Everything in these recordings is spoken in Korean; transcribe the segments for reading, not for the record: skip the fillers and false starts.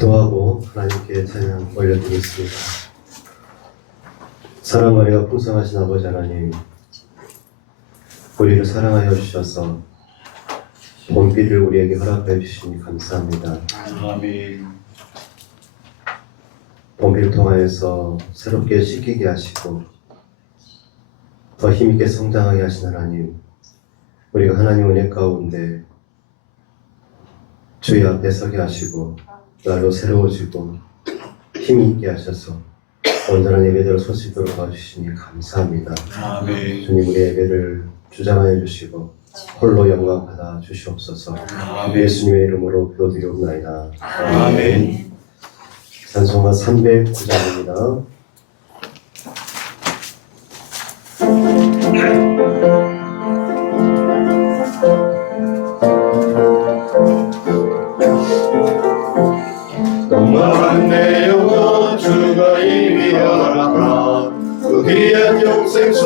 기도하고 하나님께 찬양 올려드리겠습니다. 사랑과 은혜가 풍성하신 아버지 하나님, 우리를 사랑하여 주셔서 봄비를 우리에게 허락하여 주시니 감사합니다. 아멘. 봄비를 통하여서 새롭게 씻기게 하시고 더 힘있게 성장하게 하신 하나님, 우리가 하나님 은혜 가운데 주의 앞에 서게 하시고 날로 새로워지고 힘이 있게 하셔서 온전한 예배대로 설 수 있도록 도와주시니 감사합니다. 아멘. 주님, 우리 예배를 주장하여 주시고 홀로 영광 받아 주시옵소서. 예수님의 이름으로 기도드리옵나이다. 아멘. 찬송가 309장입니다. 동감한 내 영혼 주가 이미 허락하 그 귀한 영생수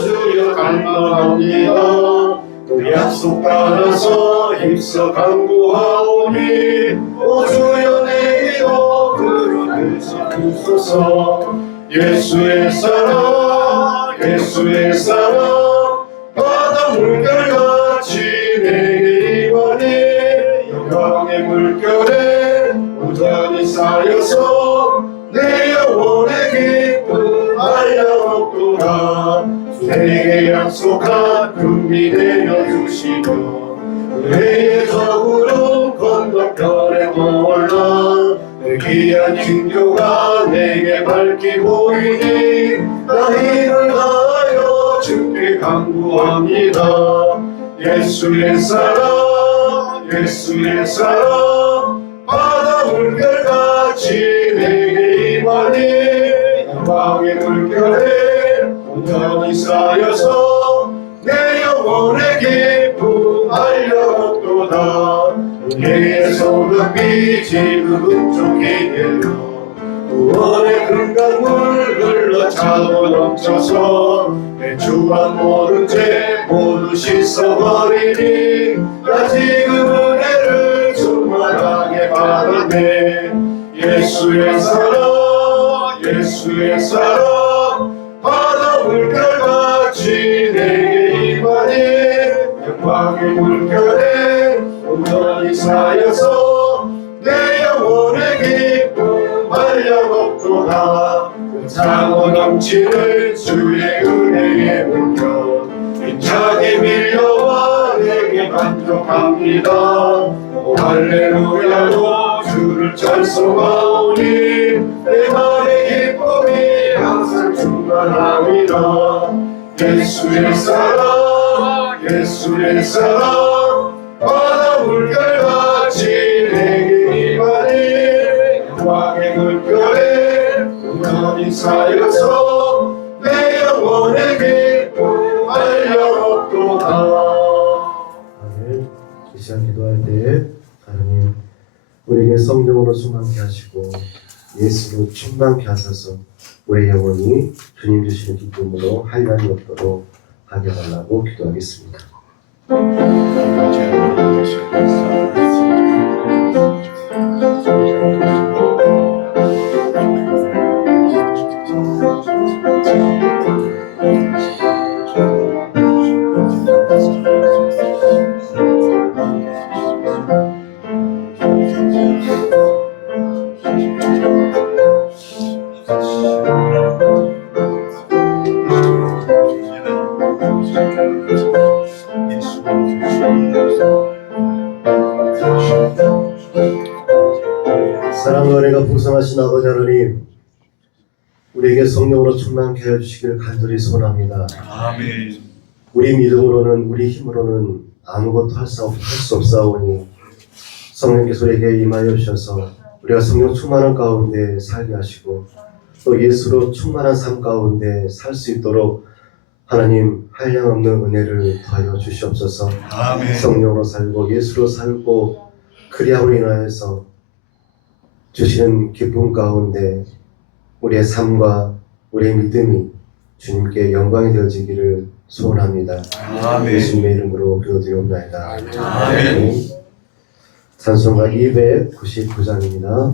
주여 간구합니다. 그 약속 따라서 힘써 간구하오니 오 주여 내 이어 그를 주소서. 예수의 사랑 예수의 사랑 바다 물결같이 내게 임하니 영광의 물결에 온전히 쌓여서 내 영혼의 기쁨 알려없도다. 내게 약속한 금비 내려주시며 은혜의 저구름 건너편에 올라 내 귀한 진교가 내게 밝히 보이니 나 힘을 다하여 주께 간구합니다. 예수의 사랑 예수의 사랑 바다 물결같이 내게 임하니 영광의 물결에 온전히 쌓여서 내 영혼의 기쁨 알려없도다. 은혜의 소금이 지금 촉이되어 구원의 금강물 흘러 차고 넘쳐서 내 주한 모든 죄 모두 씻어버리니 나 지금 은혜를 충만하게 받았네. 예수의 사랑 예수의 사랑 바다 물결같이 내게 임하니 영광의 물결에 온전히 쌓여서 내 영혼의 기쁨 한량없도다. 그 창호 넘치는 주의 은혜의 물결 힘차게 밀려와 내게 만족합니다. 오 할렐루야로 주를 찬송하오니 내 맘의 기쁨이 항상 충만합니다. 예수의 사랑 예수의 사랑 바다 물결같이 내게 임하니 영광의 물결에 온전히 쌓여서 내 영혼의 기쁨 알려없도다. 아멘. 이 시간 기도할 때에 하나님, 우리에게 성령으로 충만케 하시고 예수로 충만케 하셔서 우리의 영혼이 주님 주시는 기쁨으로 한량이 없도록 하게 달라고 기도하겠습니다. 사랑과 은혜가 풍성하신 아버지 하나님, 우리에게 성령으로 충만케 하여 주시기를 간절히 소원합니다. 아멘. 우리 믿음으로는 우리 힘으로는 아무것도 할 수 없사오니 성령께서 우리에게 임하여 주셔서 우리가 성령 충만한 가운데 살게 하시고 또 예수로 충만한 삶 가운데 살 수 있도록 하나님 한량없는 은혜를 더하여 주시옵소서. 아멘. 성령으로 살고 예수로 살고 그리함으로 인하여서 주시는 기쁨 가운데 우리의 삶과 우리의 믿음이 주님께 영광이 되어지기를 소원합니다. 아멘. 예수님의 이름으로 기도드리옵나이다. 아멘. 찬송가 299장입니다.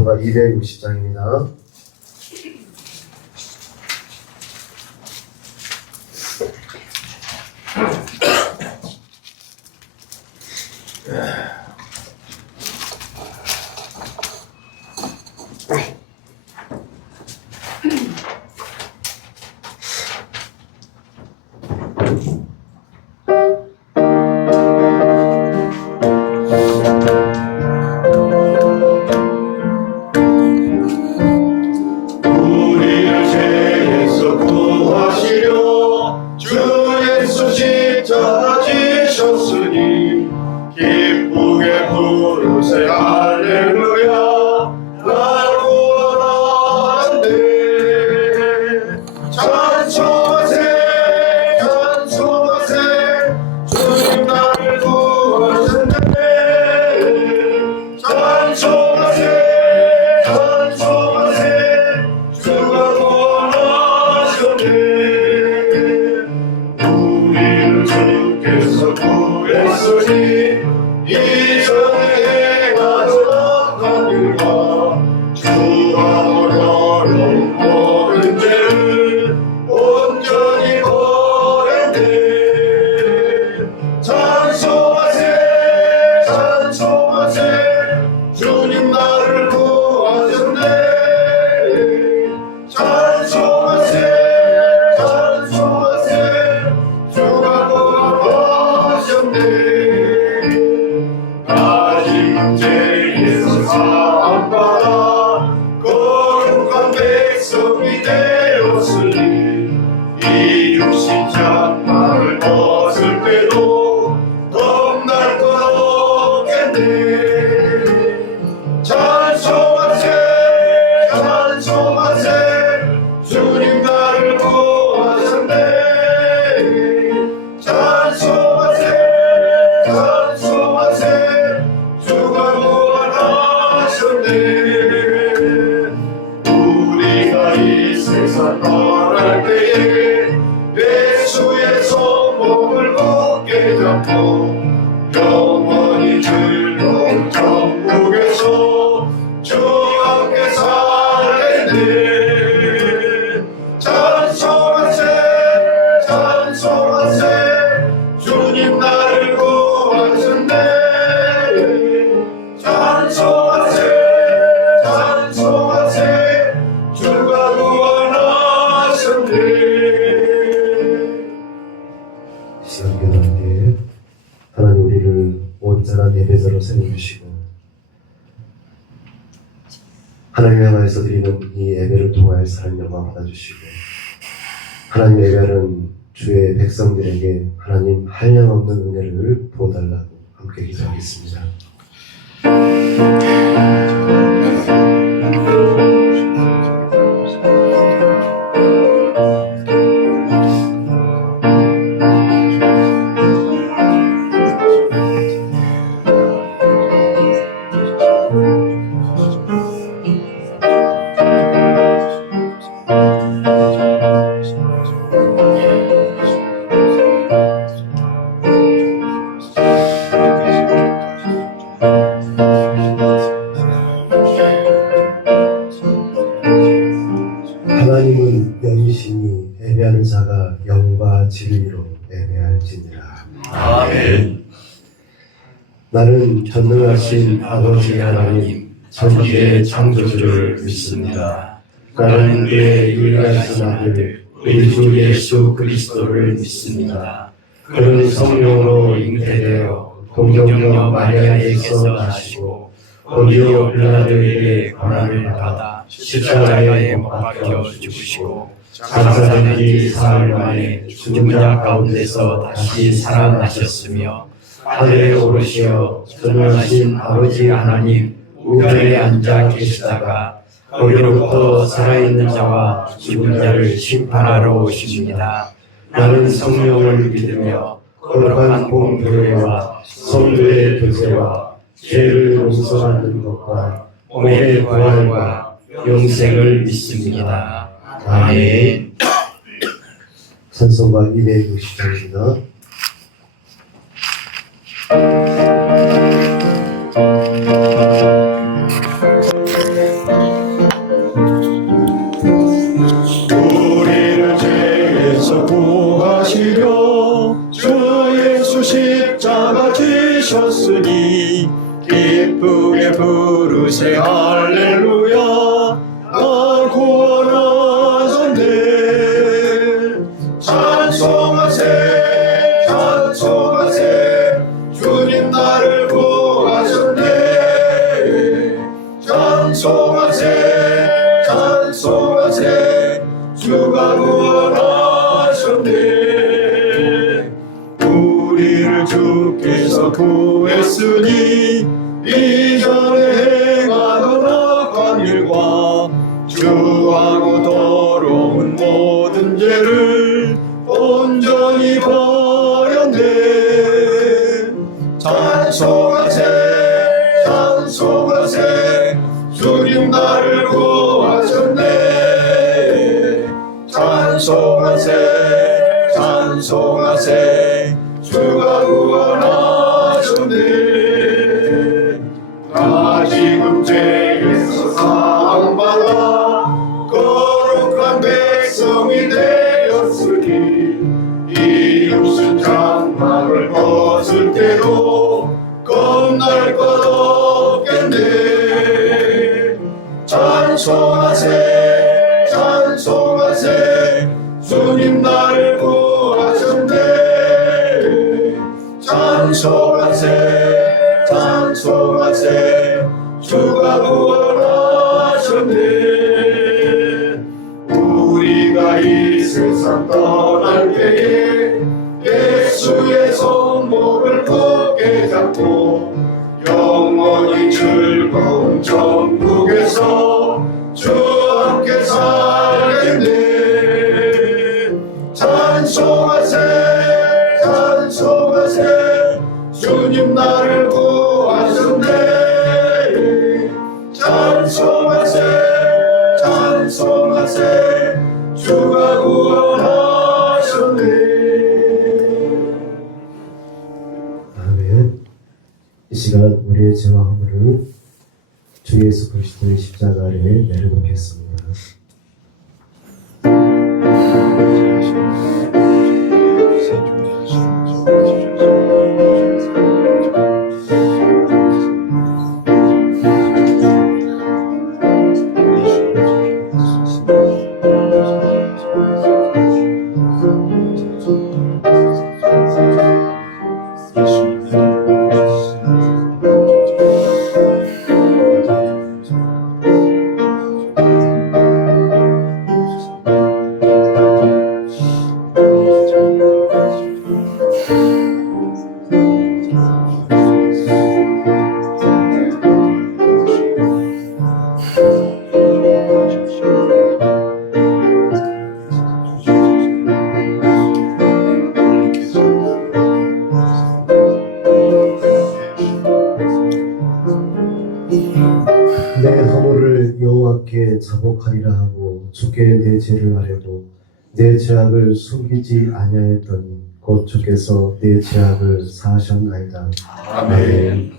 찬송가 260장입니다. 우리를 죄에서 구하시려 주 예수 십자가 지셨으니 기쁘게 부르세 할렐루야 나를 구원하는데 찬송하세 찬송하세 주님 나를 구하셨네 찬송하세 찬송하세 주가 구원하셨네 우리를 주께서 구했으니 이전에 행하던 악한 일과 주와 어려운 모든 죄를 온전히 버렸네 찬송하세 찬송하세 주님 나를 구하셨네 찬송하세 찬송하세 주가 구원하셨네 아직 죄에서 사함받아 거룩한 백성이 되었으니 이 육신 장막을 벗을 때도 겁날 것 없겠네 찬송하세 찬송하세 주님 나를 구하셨네 찬송하세 찬송하세 주가 구원하셨네 우리가 이 세상 떠날 때에 예수의 손목을 굳게 잡고 영원히 즐거운 천국에서 주와 함께 살겠네 찬송하세 찬송하세 주님 나를 구하셨네 찬송하세 찬송하세 주가 구원하셨네 시간 기도할 때 하나님 우리를 온전한 예배자로 세워주시고 하나님 향하여서 드리는 이 예배를 통하여 사는 영광 받아주시고 하나님 예배하는 주의 백성들에게 하나님 한량없는 은혜를 부어달라고 함께 기도하겠습니다. 하나님은 영이시니 예배하는 자가 영과 진리로 예배할지니라. 아멘. 나는 전능하신 아버지 하나님 천지의 창조주를 믿습니다. 나는 그의 유일하신 아들 우리 주 예수 그리스도를 믿습니다. 그는 성령으로 잉태되어 동정녀 마리아에게서 나시고 본디오 빌라도에게 고난을 받아 십자가에 못 박혀 죽으시고 장사된 지 사흘 만에 죽은 자 가운데서 다시 살아나셨으며 하늘에 오르시어 전능하신 아버지 하나님 우편에 앉아 계시다가 거기로부터 살아있는 자와 죽은 자를 심판하러 오십니다. 나는 성령을 믿으며 거룩한 공교회와 성도의 교제와 죄를 용서받는 것과 몸의 부활과 영생을 믿습니다. 아멘. 찬송가 260장입니다. 할렐루야 나 구원하셨네 찬송하세 찬송하세 주님 나를 구하셨네 찬송하세 찬송하세 주가 구원하셨네 우리를 주께서 구했으니 이전에 행하던 악한 일과 주하고 더러운 모든 죄를 온전히 버렸네 찬송하세 찬송하세 주님 나를 구하셨네 찬송하세 찬송하세 주가 구원하셨네 나 지금 죄에서 사함받아 거룩한 백성이 되었으니 이 육신 장막을 벗을 때도 겁날 것 없겠네 찬송하세 찬송하세 주님 나를 구하셨네 찬송하세 찬송하세 주가 구원하셨네 우리가 이 세상 떠날 때에 예수의 손목을 굳게 잡고 영원히 즐거운 천국에서 주와 함께 살겠네 찬송하세 찬송하세 주님 나를 구하셨네 찬송하세 찬송하세 주가 구원하셨네 아멘. 이 시간 우리의 죄와 허물을 주 예수 그리스도의 십자가 아래에 내려놓겠습니다. 내 허물을 여호와께 자복하리라 하고 주께 내 죄를 아뢰고 내 죄악을 숨기지 아니하였더니 곧 주께서 내 죄악을 사하셨나이다. 아멘.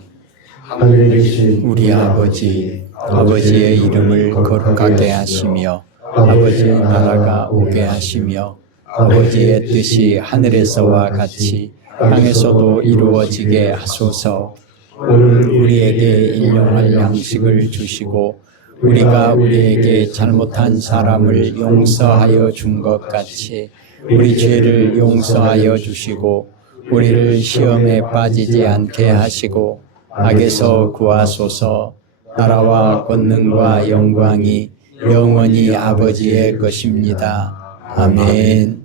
하늘에 계신 우리 아버지, 아버지의 이름을 거룩하게 하시며 아버지의 나라가 오게 하시며 아버지의 뜻이 하늘에서와 같이 땅에서도 이루어지게 하소서. 오늘 우리에게 일용할 양식을 주시고 우리가 우리에게 잘못한 사람을 용서하여 준 것 같이 우리 죄를 용서하여 주시고 우리를 시험에 빠지지 않게 하시고 악에서 구하소서. 나라와 권능과 영광이 영원히 아버지의 것입니다. 아멘.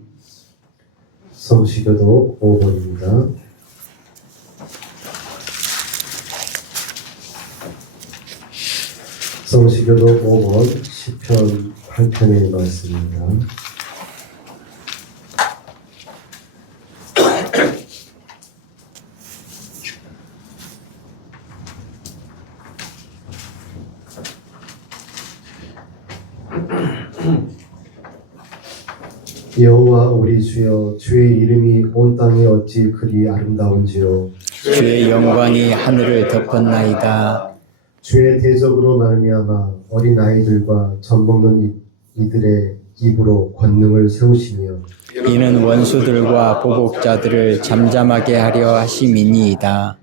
성시교도 5번입니다. 성시교도 5번 시편 8편의 말씀입니다. 여호와 우리 주여, 주의 이름이 온 땅에 어찌 그리 아름다운지요. 주의 영광이 하늘을 덮었나이다. 주의 대적으로 말미암아 어린 아이들과 젖먹는 이들의 입으로 권능을 세우시며 이는 원수들과 보복자들을 잠잠하게 하려 하심이니이다.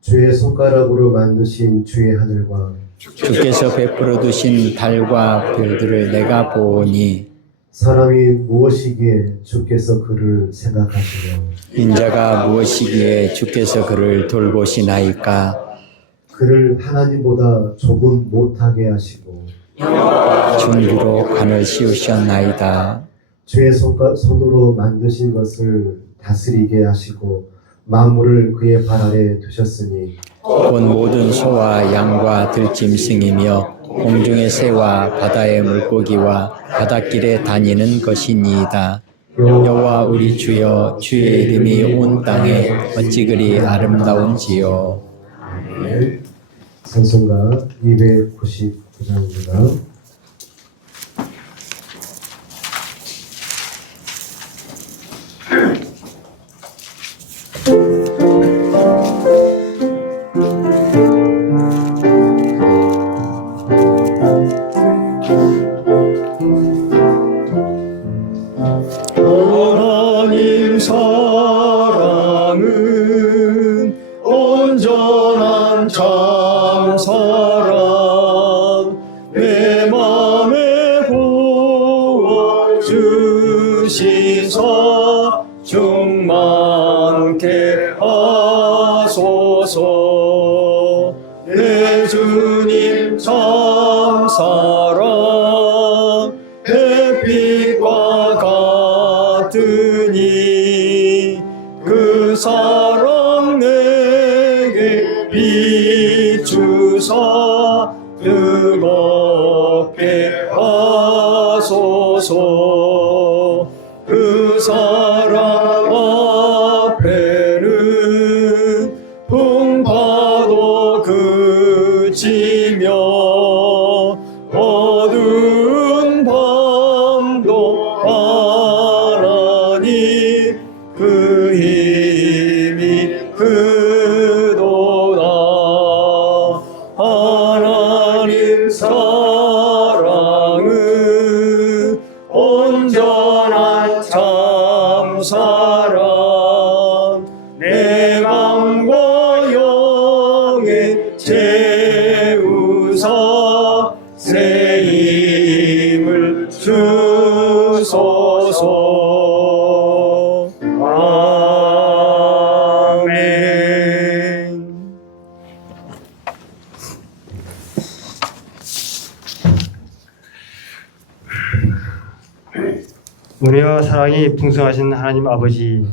주의 손가락으로 만드신 주의 하늘과 주께서 베풀어 두신 달과 별들을 내가 보니 사람이 무엇이기에 주께서 그를 생각하시며 인자가 무엇이기에 주께서 그를 돌보시나이까. 그를 하나님보다 조금 못하게 하시고 준비로 관을 씌우셨나이다. 주의 손으로 만드신 것을 다스리게 하시고 만물을 그의 발 아래 두셨으니 곧 모든 소와 양과 들짐승이며 공중의 새와 바다의 물고기와 바닷길에 다니는 것이니이다. 여호와 우리 주여, 주의 이름이 온 땅에 어찌 그리 아름다운지요. 찬송가 299장입니다. 하나님 사랑은 온전한 참사랑 내 맘에 부어 주시사 충만케 하소서. 내 주님 참사랑 햇빛과 같으니 그 사랑 내게 비추사 뜨겁게 하소서. 그 사랑 앞에는 풍파도 그치며 어두운 밤도 하나님 그 힘이 크도다. 하나님 사랑은 온전한 참사랑 내 맘과 영에 채우사 새 힘을 주소서. 아멘. 은혜와 사랑이 풍성하신 하나님 아버지,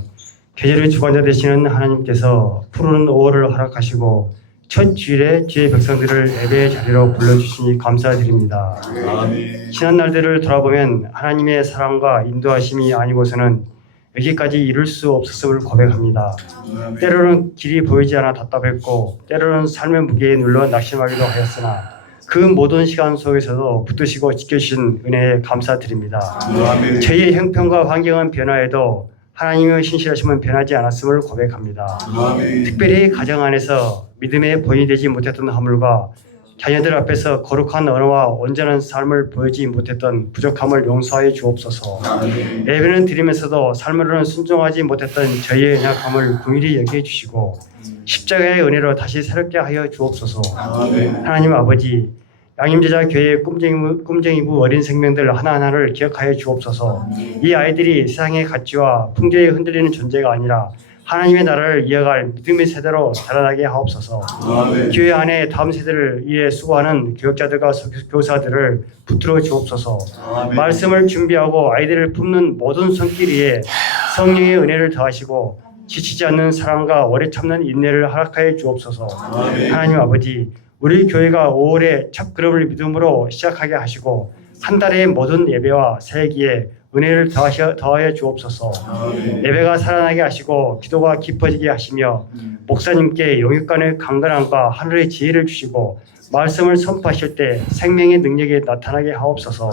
계절의 주관자 되시는 하나님께서 푸른 5월을 허락하시고 첫 주일에 주의 백성들을 예배의 자리로 불러주시니 감사드립니다. 지난 날들을 돌아보면 하나님의 사랑과 인도하심이 아니고서는 여기까지 이룰 수 없었음을 고백합니다. 때로는 길이 보이지 않아 답답했고 때로는 삶의 무게에 눌러 낙심하기도 하였으나 그 모든 시간 속에서도 붙드시고 지켜주신 은혜에 감사드립니다. 저희의 형편과 환경은 변화해도 하나님의 신실하심은 변하지 않았음을 고백합니다. 특별히 가정 안에서 믿음의 본이 되지 못했던 허물과 자녀들 앞에서 거룩한 언어와 온전한 삶을 보이지 못했던 부족함을 용서하여 주옵소서. 예배는 드리면서도 삶으로는 순종하지 못했던 저희의 연약함을 긍휼히 여겨 주시고 십자가의 은혜로 다시 새롭게 하여 주옵소서. 하나님 아버지, 양림제자 교회의 꿈쟁이부 어린 생명들 하나하나를 기억하여 주옵소서. 이 아이들이 세상의 가치와 풍조에 흔들리는 존재가 아니라 하나님의 나라를 이어갈 믿음의 세대로 자라나게 하옵소서. 교회 안에 다음 세대를 위해 수고하는 교육자들과 교사들을 붙들어 주옵소서. 말씀을 준비하고 아이들을 품는 모든 손길 위에 성령의 은혜를 더하시고 지치지 않는 사랑과 오래 참는 인내를 허락하여 주옵소서. 하나님 아버지, 우리 교회가 5월에 첫 걸음을 믿음으로 시작하게 하시고 한 달의 모든 예배와 세기에 은혜를 더하여 주옵소서. 예배가 살아나게 하시고 기도가 깊어지게 하시며 목사님께 영육간의 강건함과 하늘의 지혜를 주시고 말씀을 선포하실 때 생명의 능력이 나타나게 하옵소서.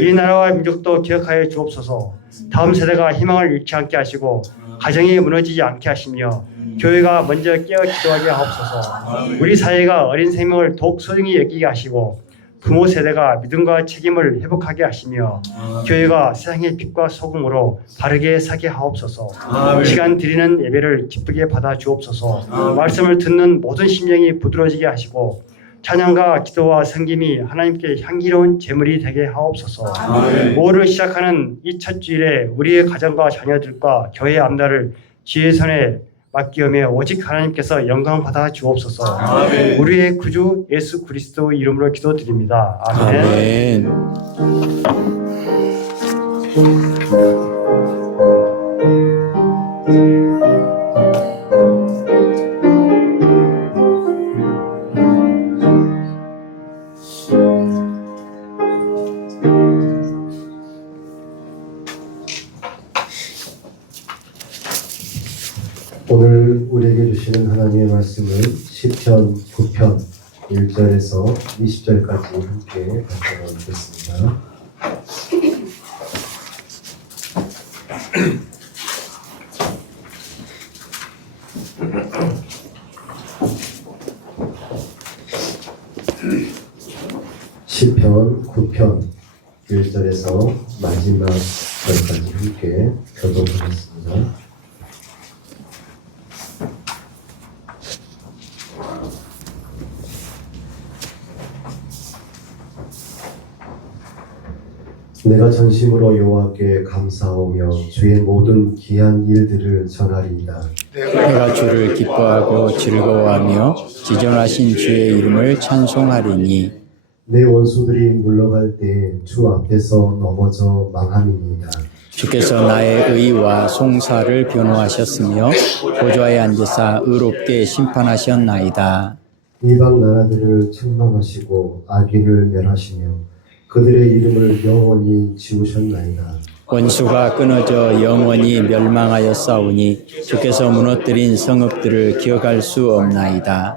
이 나라와 민족도 기억하여 주옵소서. 다음 세대가 희망을 잃지 않게 하시고 가정이 무너지지 않게 하시며 교회가 먼저 깨어 기도하게 하옵소서. 우리 사회가 어린 생명을 더욱 소중히 여기게 하시고 부모 세대가 믿음과 책임을 회복하게 하시며 교회가 세상의 빛과 소금으로 바르게 서게 하옵소서. 시간 드리는 예배를 기쁘게 받아 주옵소서. 말씀을 듣는 모든 심령이 부드러워지게 하시고 찬양과 기도와 섬김이 하나님께 향기로운 제물이 되게 하옵소서. 아멘. 5월을 시작하는 이 첫 주일에 우리의 가정과 자녀들과 교회 앞날을 지혜의 손에 맡기오며 오직 하나님께서 영광 받아 주옵소서. 아멘. 우리의 구주 예수 그리스도 이름으로 기도드립니다. 아멘. 아멘. 오늘 우리에게 주시는 하나님의 말씀은 시편 9편 1절에서 20절까지 함께 발표하겠습니다. 시편 9편 1절에서 마지막 절까지 함께 교독하겠습니다. 내가 전심으로 여호와께 감사하며 주의 모든 귀한 일들을 전하리이다. 내가 주를 기뻐하고 즐거워하며 지존하신 주의 이름을 찬송하리니 내 원수들이 물러갈 때 주 앞에서 넘어져 망함이니이다. 주께서 나의 의와 송사를 변호하셨으며 보좌에 앉으사 의롭게 심판하셨나이다. 이방 나라들을 책망하시고 악인을 멸하시며 그들의 이름을 영원히 지우셨나이다. 원수가 끊어져 영원히 멸망하였사오니 주께서 무너뜨린 성읍들을 기억할 수 없나이다.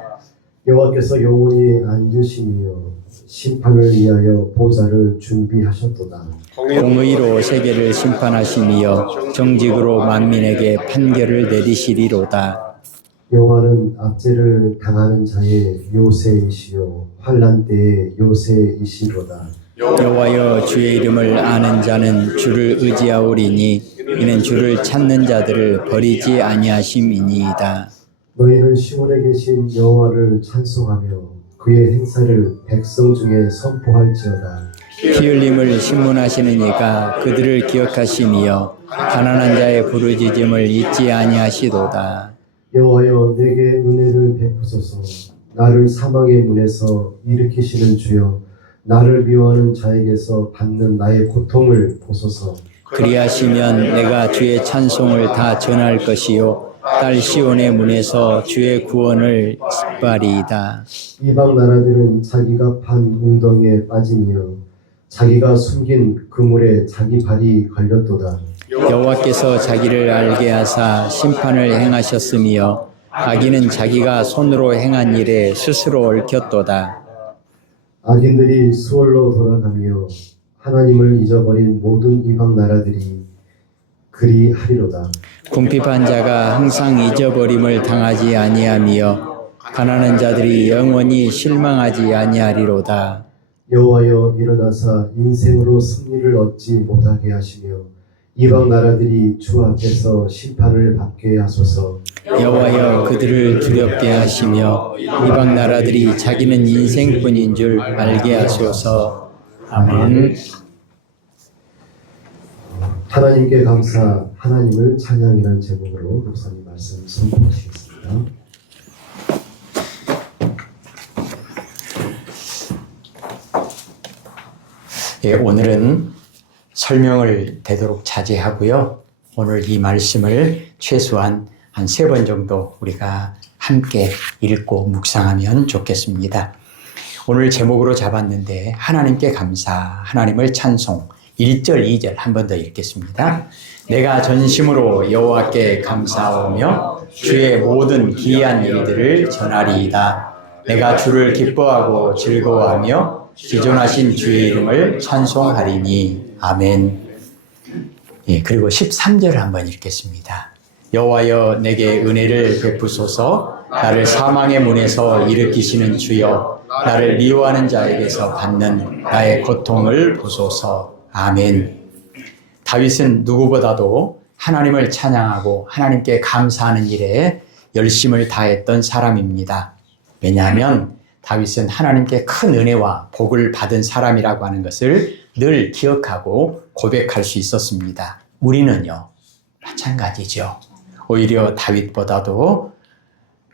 여호와께서 영원히 앉으시며 심판을 위하여 보좌를 준비하셨도다. 공의로 세계를 심판하시며 정직으로 만민에게 판결을 내리시리로다. 여호와는 압제를 당하는 자의 요새이시요 환난 때의 요새이시로다. 여호와여 주의 이름을 아는 자는 주를 의지하오리니 이는 주를 찾는 자들을 버리지 아니하심이니이다. 너희는 시온에 계신 여호와를 찬송하며 그의 행사를 백성 중에 선포할지어다. 피 흘림을 신문하시는 이가 그들을 기억하시며 가난한 자의 부르짖음을 잊지 아니하시도다. 여호와여 내게 은혜를 베푸소서. 나를 사망의 문에서 일으키시는 주여 나를 미워하는 자에게서 받는 나의 고통을 보소서. 그리하시면 내가 주의 찬송을 다 전할 것이요 딸 시온의 문에서 주의 구원을 기뻐하리이다. 이방 나라들은 자기가 판 웅덩이에 빠지며 자기가 숨긴 그물에 자기 발이 걸렸도다. 여호와께서 자기를 알게 하사 심판을 행하셨으며 악인은 자기가 손으로 행한 일에 스스로 얽혔도다. 악인들이 수월로 돌아가며 하나님을 잊어버린 모든 이방 나라들이 그리하리로다. 궁핍한 자가 항상 잊어버림을 당하지 아니하며 가난한 자들이 영원히 실망하지 아니하리로다. 여호와여 일어나사 인생으로 승리를 얻지 못하게 하시며 이방 나라들이 주 앞에서 심판을 받게 하소서. 여호와여 그들을 두렵게 하시며 이방 나라들이 자기는 인생뿐인 줄 알게 하소서. 아멘. 하나님께 감사, 하나님을 찬양이라는 제목으로 목사님 말씀 선포하시겠습니다. 예, 오늘은 설명을 되도록 자제하고요. 오늘 이 말씀을 최소한 한 3번 정도 우리가 함께 읽고 묵상하면 좋겠습니다. 오늘 제목으로 잡았는데 하나님께 감사, 하나님을 찬송 1절, 2절 한 번 더 읽겠습니다. 내가 전심으로 여호와께 감사하며 주의 모든 기이한 일들을 전하리이다. 내가 주를 기뻐하고 즐거워하며 기존하신 주의 이름을 찬송하리니. 아멘. 예, 그리고 13절 한번 읽겠습니다. 여호와여 내게 은혜를 베푸소서. 나를 사망의 문에서 일으키시는 주여 나를 미워하는 자에게서 받는 나의 고통을 보소서. 아멘. 다윗은 누구보다도 하나님을 찬양하고 하나님께 감사하는 일에 열심을 다했던 사람입니다. 왜냐하면 다윗은 하나님께 큰 은혜와 복을 받은 사람이라고 하는 것을 늘 기억하고 고백할 수 있었습니다. 우리는요, 마찬가지죠. 오히려 다윗보다도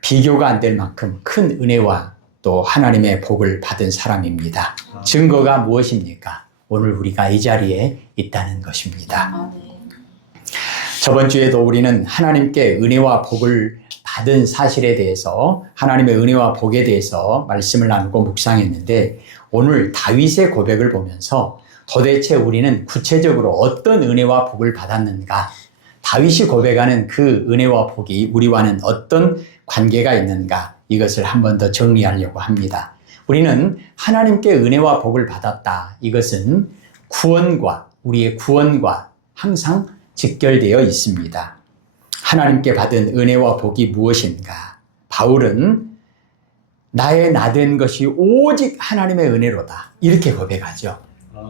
비교가 안 될 만큼 큰 은혜와 또 하나님의 복을 받은 사람입니다. 증거가 무엇입니까? 오늘 우리가 이 자리에 있다는 것입니다. 저번 주에도 우리는 하나님께 은혜와 복을 받은 사실에 대해서, 하나님의 은혜와 복에 대해서 말씀을 나누고 묵상했는데, 오늘 다윗의 고백을 보면서 도대체 우리는 구체적으로 어떤 은혜와 복을 받았는가, 다윗이 고백하는 그 은혜와 복이 우리와는 어떤 관계가 있는가, 이것을 한 번 더 정리하려고 합니다. 우리는 하나님께 은혜와 복을 받았다. 이것은 구원과, 우리의 구원과 항상 직결되어 있습니다. 하나님께 받은 은혜와 복이 무엇인가? 바울은 나의 나된 것이 오직 하나님의 은혜로다. 이렇게 고백하죠.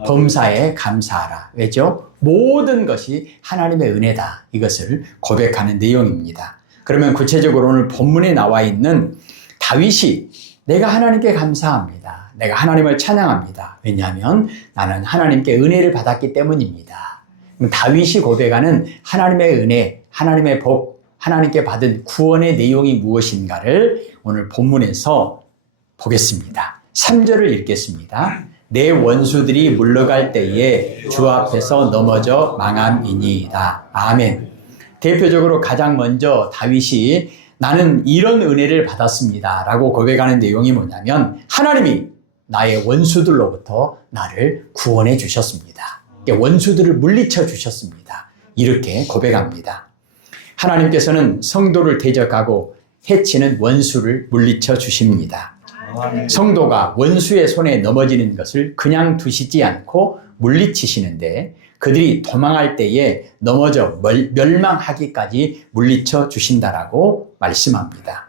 범사에 감사하라. 왜죠? 모든 것이 하나님의 은혜다. 이것을 고백하는 내용입니다. 그러면 구체적으로 오늘 본문에 나와 있는 다윗이 내가 하나님께 감사합니다. 내가 하나님을 찬양합니다. 왜냐하면 나는 하나님께 은혜를 받았기 때문입니다. 다윗이 고백하는 하나님의 은혜, 하나님의 복, 하나님께 받은 구원의 내용이 무엇인가를 오늘 본문에서 보겠습니다. 3절을 읽겠습니다. 내 원수들이 물러갈 때에 주 앞에서 넘어져 망함이니이다. 아멘. 대표적으로 가장 먼저 다윗이 나는 이런 은혜를 받았습니다 라고 고백하는 내용이 뭐냐면, 하나님이 나의 원수들로부터 나를 구원해 주셨습니다. 원수들을 물리쳐 주셨습니다. 이렇게 고백합니다. 하나님께서는 성도를 대적하고 해치는 원수를 물리쳐 주십니다. 성도가 원수의 손에 넘어지는 것을 그냥 두시지 않고 물리치시는데, 그들이 도망할 때에 넘어져 멸망하기까지 물리쳐 주신다라고 말씀합니다.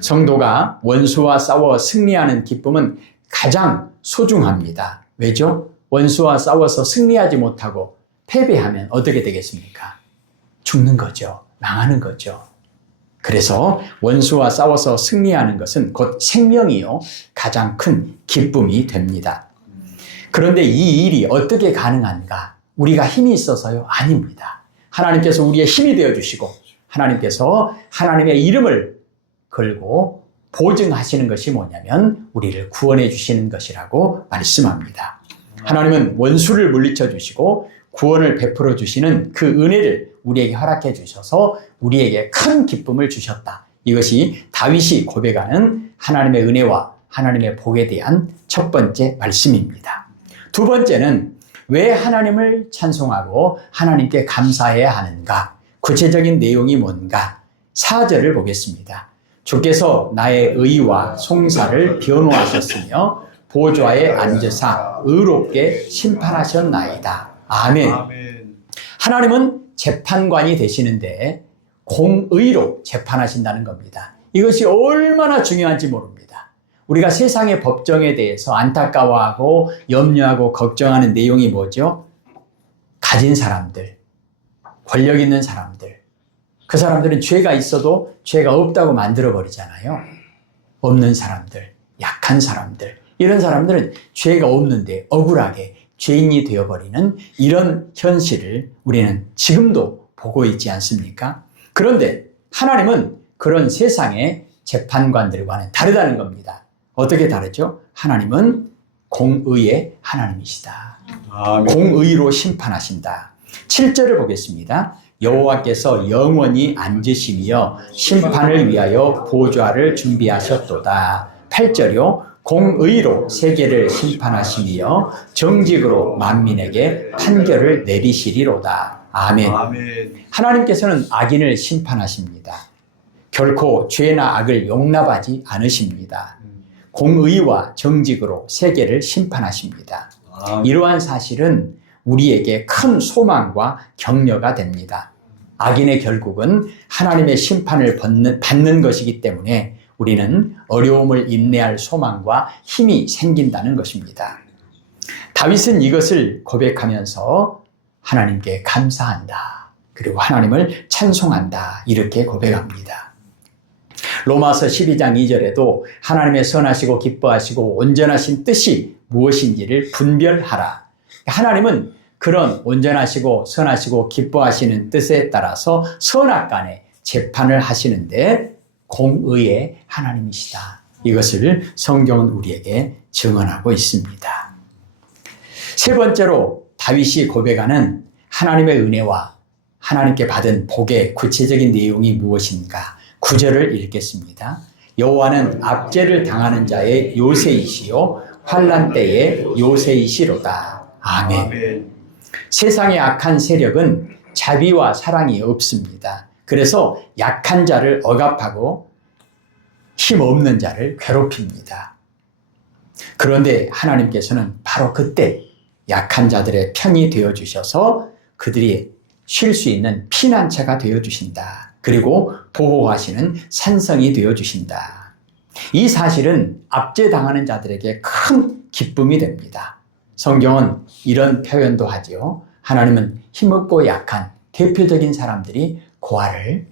성도가 원수와 싸워 승리하는 기쁨은 가장 소중합니다. 왜죠? 원수와 싸워서 승리하지 못하고 패배하면 어떻게 되겠습니까? 죽는 거죠. 망하는 거죠. 그래서 원수와 싸워서 승리하는 것은 곧 생명이요, 가장 큰 기쁨이 됩니다. 그런데 이 일이 어떻게 가능한가? 우리가 힘이 있어서요? 아닙니다. 하나님께서 우리의 힘이 되어주시고, 하나님께서 하나님의 이름을 걸고 보증하시는 것이 뭐냐면 우리를 구원해 주시는 것이라고 말씀합니다. 하나님은 원수를 물리쳐 주시고 구원을 베풀어 주시는 그 은혜를 우리에게 허락해 주셔서 우리에게 큰 기쁨을 주셨다. 이것이 다윗이 고백하는 하나님의 은혜와 하나님의 복에 대한 첫 번째 말씀입니다. 두 번째는 왜 하나님을 찬송하고 하나님께 감사해야 하는가? 구체적인 내용이 뭔가? 4절을 보겠습니다. 주께서 나의 의와 송사를 변호하셨으며 보좌에 앉으사 의롭게 심판하셨나이다. 아멘. 하나님은 재판관이 되시는데 공의로 재판하신다는 겁니다. 이것이 얼마나 중요한지 모릅니다. 우리가 세상의 법정에 대해서 안타까워하고 염려하고 걱정하는 내용이 뭐죠? 가진 사람들, 권력 있는 사람들, 그 사람들은 죄가 있어도 죄가 없다고 만들어버리잖아요. 없는 사람들, 약한 사람들, 이런 사람들은 죄가 없는데 억울하게 죄인이 되어버리는 이런 현실을 우리는 지금도 보고 있지 않습니까? 그런데 하나님은 그런 세상의 재판관들과는 다르다는 겁니다. 어떻게 다르죠? 하나님은 공의의 하나님이시다. 공의로 심판하신다. 7절을 보겠습니다. 여호와께서 영원히 앉으시며 심판을 위하여 보좌를 준비하셨도다. 8절이요. 공의로 세계를 심판하시며 정직으로 만민에게 판결을 내리시리로다. 아멘. 하나님께서는 악인을 심판하십니다. 결코 죄나 악을 용납하지 않으십니다. 공의와 정직으로 세계를 심판하십니다. 이러한 사실은 우리에게 큰 소망과 격려가 됩니다. 악인의 결국은 하나님의 심판을 받는 것이기 때문에 우리는 어려움을 인내할 소망과 힘이 생긴다는 것입니다. 다윗은 이것을 고백하면서 하나님께 감사한다. 그리고 하나님을 찬송한다. 이렇게 고백합니다. 로마서 12장 2절에도 하나님의 선하시고 기뻐하시고 온전하신 뜻이 무엇인지를 분별하라. 하나님은 그런 온전하시고 선하시고 기뻐하시는 뜻에 따라서 선악간에 재판을 하시는데 공의의 하나님이시다. 이것을 성경은 우리에게 증언하고 있습니다. 세 번째로 다윗이 고백하는 하나님의 은혜와 하나님께 받은 복의 구체적인 내용이 무엇인가? 9절을 읽겠습니다. 여호와는 압제를 당하는 자의 요새이시요 환난 때의 요새이시로다. 아멘. 세상의 악한 세력은 자비와 사랑이 없습니다. 그래서 약한 자를 억압하고 힘없는 자를 괴롭힙니다. 그런데 하나님께서는 바로 그때 약한 자들의 편이 되어주셔서 그들이 쉴 수 있는 피난처가 되어주신다. 그리고 보호하시는 산성이 되어주신다. 이 사실은 압제당하는 자들에게 큰 기쁨이 됩니다. 성경은 이런 표현도 하죠. 하나님은 힘없고 약한 대표적인 사람들이 고아를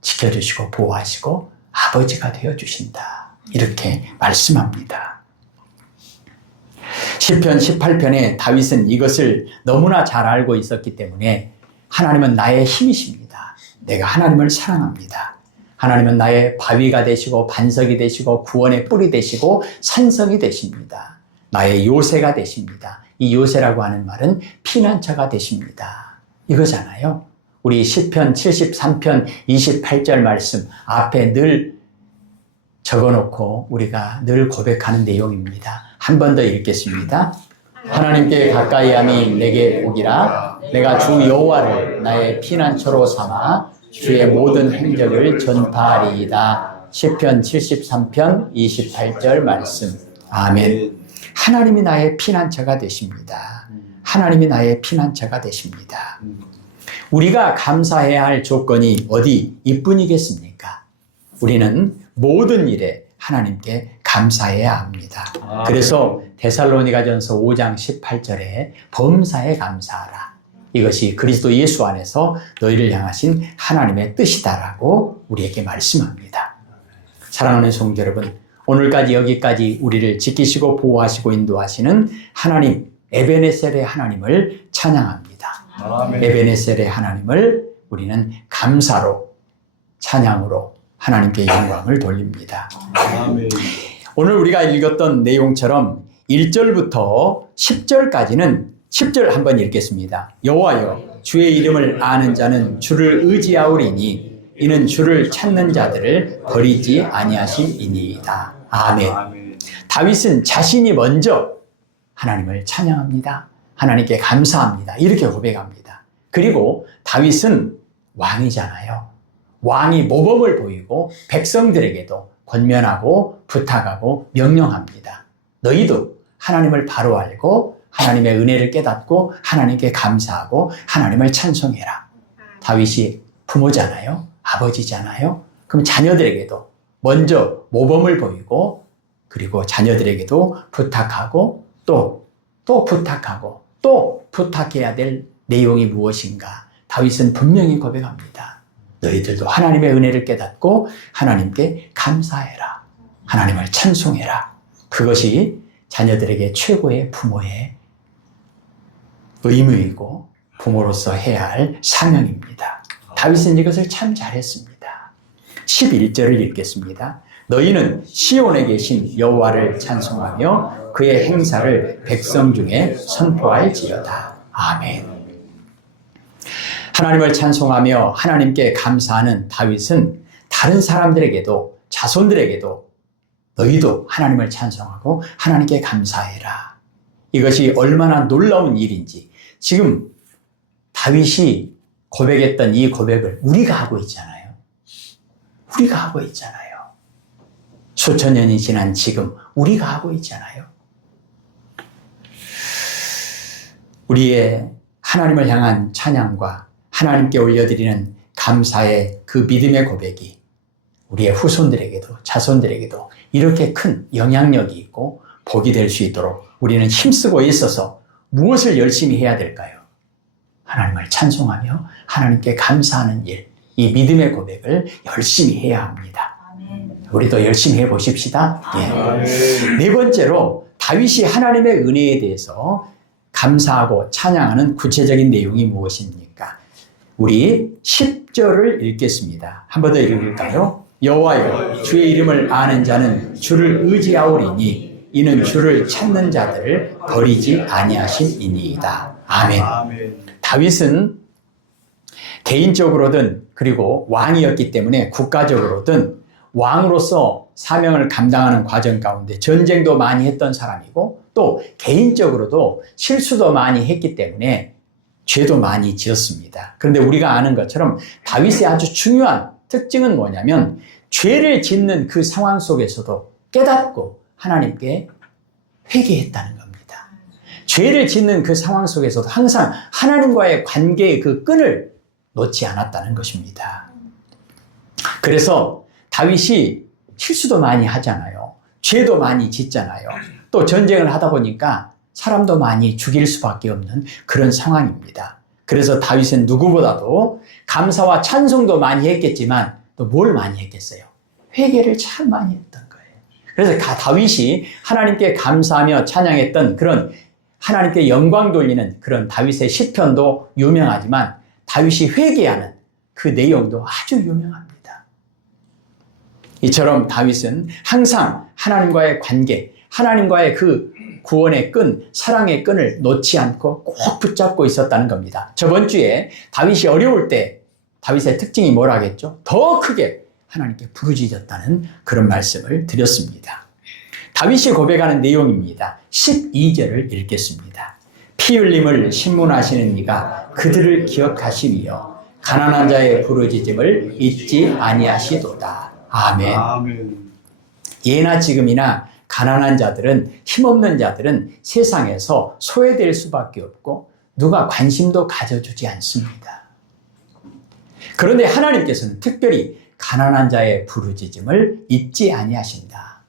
지켜주시고 보호하시고 아버지가 되어주신다. 이렇게 말씀합니다. 시편 18편에 다윗은 이것을 너무나 잘 알고 있었기 때문에 하나님은 나의 힘이십니다. 내가 하나님을 사랑합니다. 하나님은 나의 바위가 되시고 반석이 되시고 구원의 뿔이 되시고 산성이 되십니다. 나의 요새가 되십니다. 이 요새라고 하는 말은 피난처가 되십니다. 이거잖아요. 우리 시편 73편 28절 말씀 앞에 늘 적어놓고 우리가 늘 고백하는 내용입니다. 한 번 더 읽겠습니다. 하나님께 가까이함이 내게 복이라. 내가 주 여호와를 나의 피난처로 삼아 주의 모든 행적을 전파하리이다. 시편 73편 28절 말씀. 아멘. 하나님이 나의 피난처가 되십니다. 하나님이 나의 피난처가 되십니다. 우리가 감사해야 할 조건이 어디 이뿐이겠습니까? 우리는 모든 일에 하나님께 감사해야 합니다. 그래서 데살로니가전서 5장 18절에 범사에 감사하라. 이것이 그리스도 예수 안에서 너희를 향하신 하나님의 뜻이다라고 우리에게 말씀합니다. 사랑하는 성도 여러분, 오늘까지 여기까지 우리를 지키시고 보호하시고 인도하시는 하나님, 에베네셀의 하나님을 찬양합니다. 아멘. 에베네셀의 하나님을 우리는 감사로, 찬양으로 하나님께 영광을 돌립니다. 아멘. 오늘 우리가 읽었던 내용처럼 1절부터 10절까지는 10절 한번 읽겠습니다. 여호와여, 주의 이름을 아는 자는 주를 의지하오리니 이는 주를 찾는 자들을 버리지 아니하시니이다. 아멘. 다윗은 자신이 먼저 하나님을 찬양합니다. 하나님께 감사합니다. 이렇게 고백합니다. 그리고 다윗은 왕이잖아요. 왕이 모범을 보이고 백성들에게도 권면하고 부탁하고 명령합니다. 너희도 하나님을 바로 알고 하나님의 은혜를 깨닫고 하나님께 감사하고 하나님을 찬송해라. 다윗이 부모잖아요. 아버지잖아요. 그럼 자녀들에게도 먼저 모범을 보이고 그리고 자녀들에게도 부탁하고 또 부탁하고 또 부탁해야 될 내용이 무엇인가? 다윗은 분명히 고백합니다. 너희들도 하나님의 은혜를 깨닫고 하나님께 감사해라. 하나님을 찬송해라. 그것이 자녀들에게 최고의 부모의 의무이고 부모로서 해야 할 사명입니다. 다윗은 이것을 참 잘했습니다. 11절을 읽겠습니다. 너희는 시온에 계신 여호와를 찬송하며 그의 행사를 백성 중에 선포할지어다. 아멘. 하나님을 찬송하며 하나님께 감사하는 다윗은 다른 사람들에게도 자손들에게도 너희도 하나님을 찬송하고 하나님께 감사해라. 이것이 얼마나 놀라운 일인지 지금 다윗이 고백했던 이 고백을 우리가 하고 있잖아요. 우리가 하고 있잖아요. 수천 년이 지난 지금 우리가 하고 있잖아요. 우리의 하나님을 향한 찬양과 하나님께 올려드리는 감사의 그 믿음의 고백이 우리의 후손들에게도 자손들에게도 이렇게 큰 영향력이 있고 복이 될 수 있도록 우리는 힘쓰고 있어서 무엇을 열심히 해야 될까요? 하나님을 찬송하며 하나님께 감사하는 일, 이 믿음의 고백을 열심히 해야 합니다. 우리도 열심히 해보십시다. 예. 네 번째로 다윗이 하나님의 은혜에 대해서 감사하고 찬양하는 구체적인 내용이 무엇입니까? 우리 10절을 읽겠습니다. 한 번 더 읽을까요? 여호와여, 주의 이름을 아는 자는 주를 의지하오리니 이는 주를 찾는 자들을 버리지 아니하심이니이다. 아멘. 다윗은 개인적으로든 그리고 왕이었기 때문에 국가적으로든 왕으로서 사명을 감당하는 과정 가운데 전쟁도 많이 했던 사람이고 또 개인적으로도 실수도 많이 했기 때문에 죄도 많이 지었습니다. 그런데 우리가 아는 것처럼 다윗의 아주 중요한 특징은 뭐냐면 죄를 짓는 그 상황 속에서도 깨닫고 하나님께 회개했다는 겁니다. 죄를 짓는 그 상황 속에서도 항상 하나님과의 관계의 그 끈을 놓지 않았다는 것입니다. 그래서 다윗이 실수도 많이 하잖아요. 죄도 많이 짓잖아요. 또 전쟁을 하다 보니까 사람도 많이 죽일 수밖에 없는 그런 상황입니다. 그래서 다윗은 누구보다도 감사와 찬송도 많이 했겠지만 또 뭘 많이 했겠어요? 회개를 참 많이 했던 거예요. 그래서 다윗이 하나님께 감사하며 찬양했던 그런 하나님께 영광 돌리는 그런 다윗의 시편도 유명하지만 다윗이 회개하는 그 내용도 아주 유명합니다. 이처럼 다윗은 항상 하나님과의 관계, 하나님과의 그 구원의 끈, 사랑의 끈을 놓지 않고 꼭 붙잡고 있었다는 겁니다. 저번 주에 다윗이 어려울 때 다윗의 특징이 뭐라겠죠? 더 크게 하나님께 부르짖었다는 그런 말씀을 드렸습니다. 다윗이 고백하는 내용입니다. 12절을 읽겠습니다. 피 흘림을 신문하시는 이가 그들을 기억하시며 가난한 자의 부르짖음을 잊지 아니하시도다. 아멘. 예나 지금이나 가난한 자들은, 힘없는 자들은 세상에서 소외될 수밖에 없고 누가 관심도 가져주지 않습니다. 그런데 하나님께서는 특별히 가난한 자의 부르짖음을 잊지 아니하신다.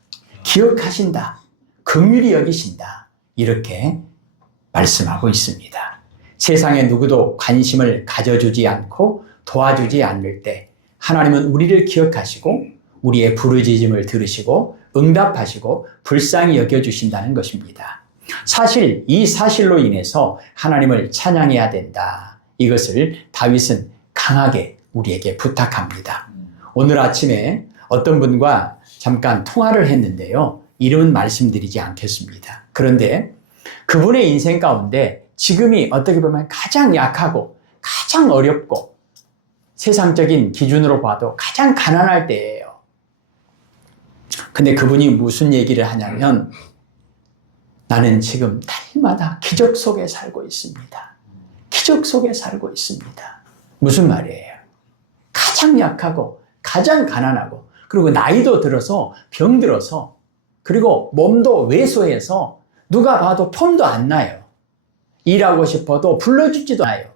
기억하신다. 긍휼히 여기신다. 이렇게 말씀하고 있습니다. 세상에 누구도 관심을 가져주지 않고 도와주지 않을 때 하나님은 우리를 기억하시고 우리의 부르짖음을 들으시고 응답하시고 불쌍히 여겨주신다는 것입니다. 사실 이 사실로 인해서 하나님을 찬양해야 된다. 이것을 다윗은 강하게 우리에게 부탁합니다. 오늘 아침에 어떤 분과 잠깐 통화를 했는데요. 이름은 말씀드리지 않겠습니다. 그런데 그분의 인생 가운데 지금이 어떻게 보면 가장 약하고 가장 어렵고 세상적인 기준으로 봐도 가장 가난할 때예요. 근데 그분이 무슨 얘기를 하냐면 나는 지금 날마다 기적 속에 살고 있습니다. 기적 속에 살고 있습니다. 무슨 말이에요? 가장 약하고 가장 가난하고 그리고 나이도 들어서 병들어서 그리고 몸도 왜소해서 누가 봐도 폼도 안 나요. 일하고 싶어도 불러주지도 않아요.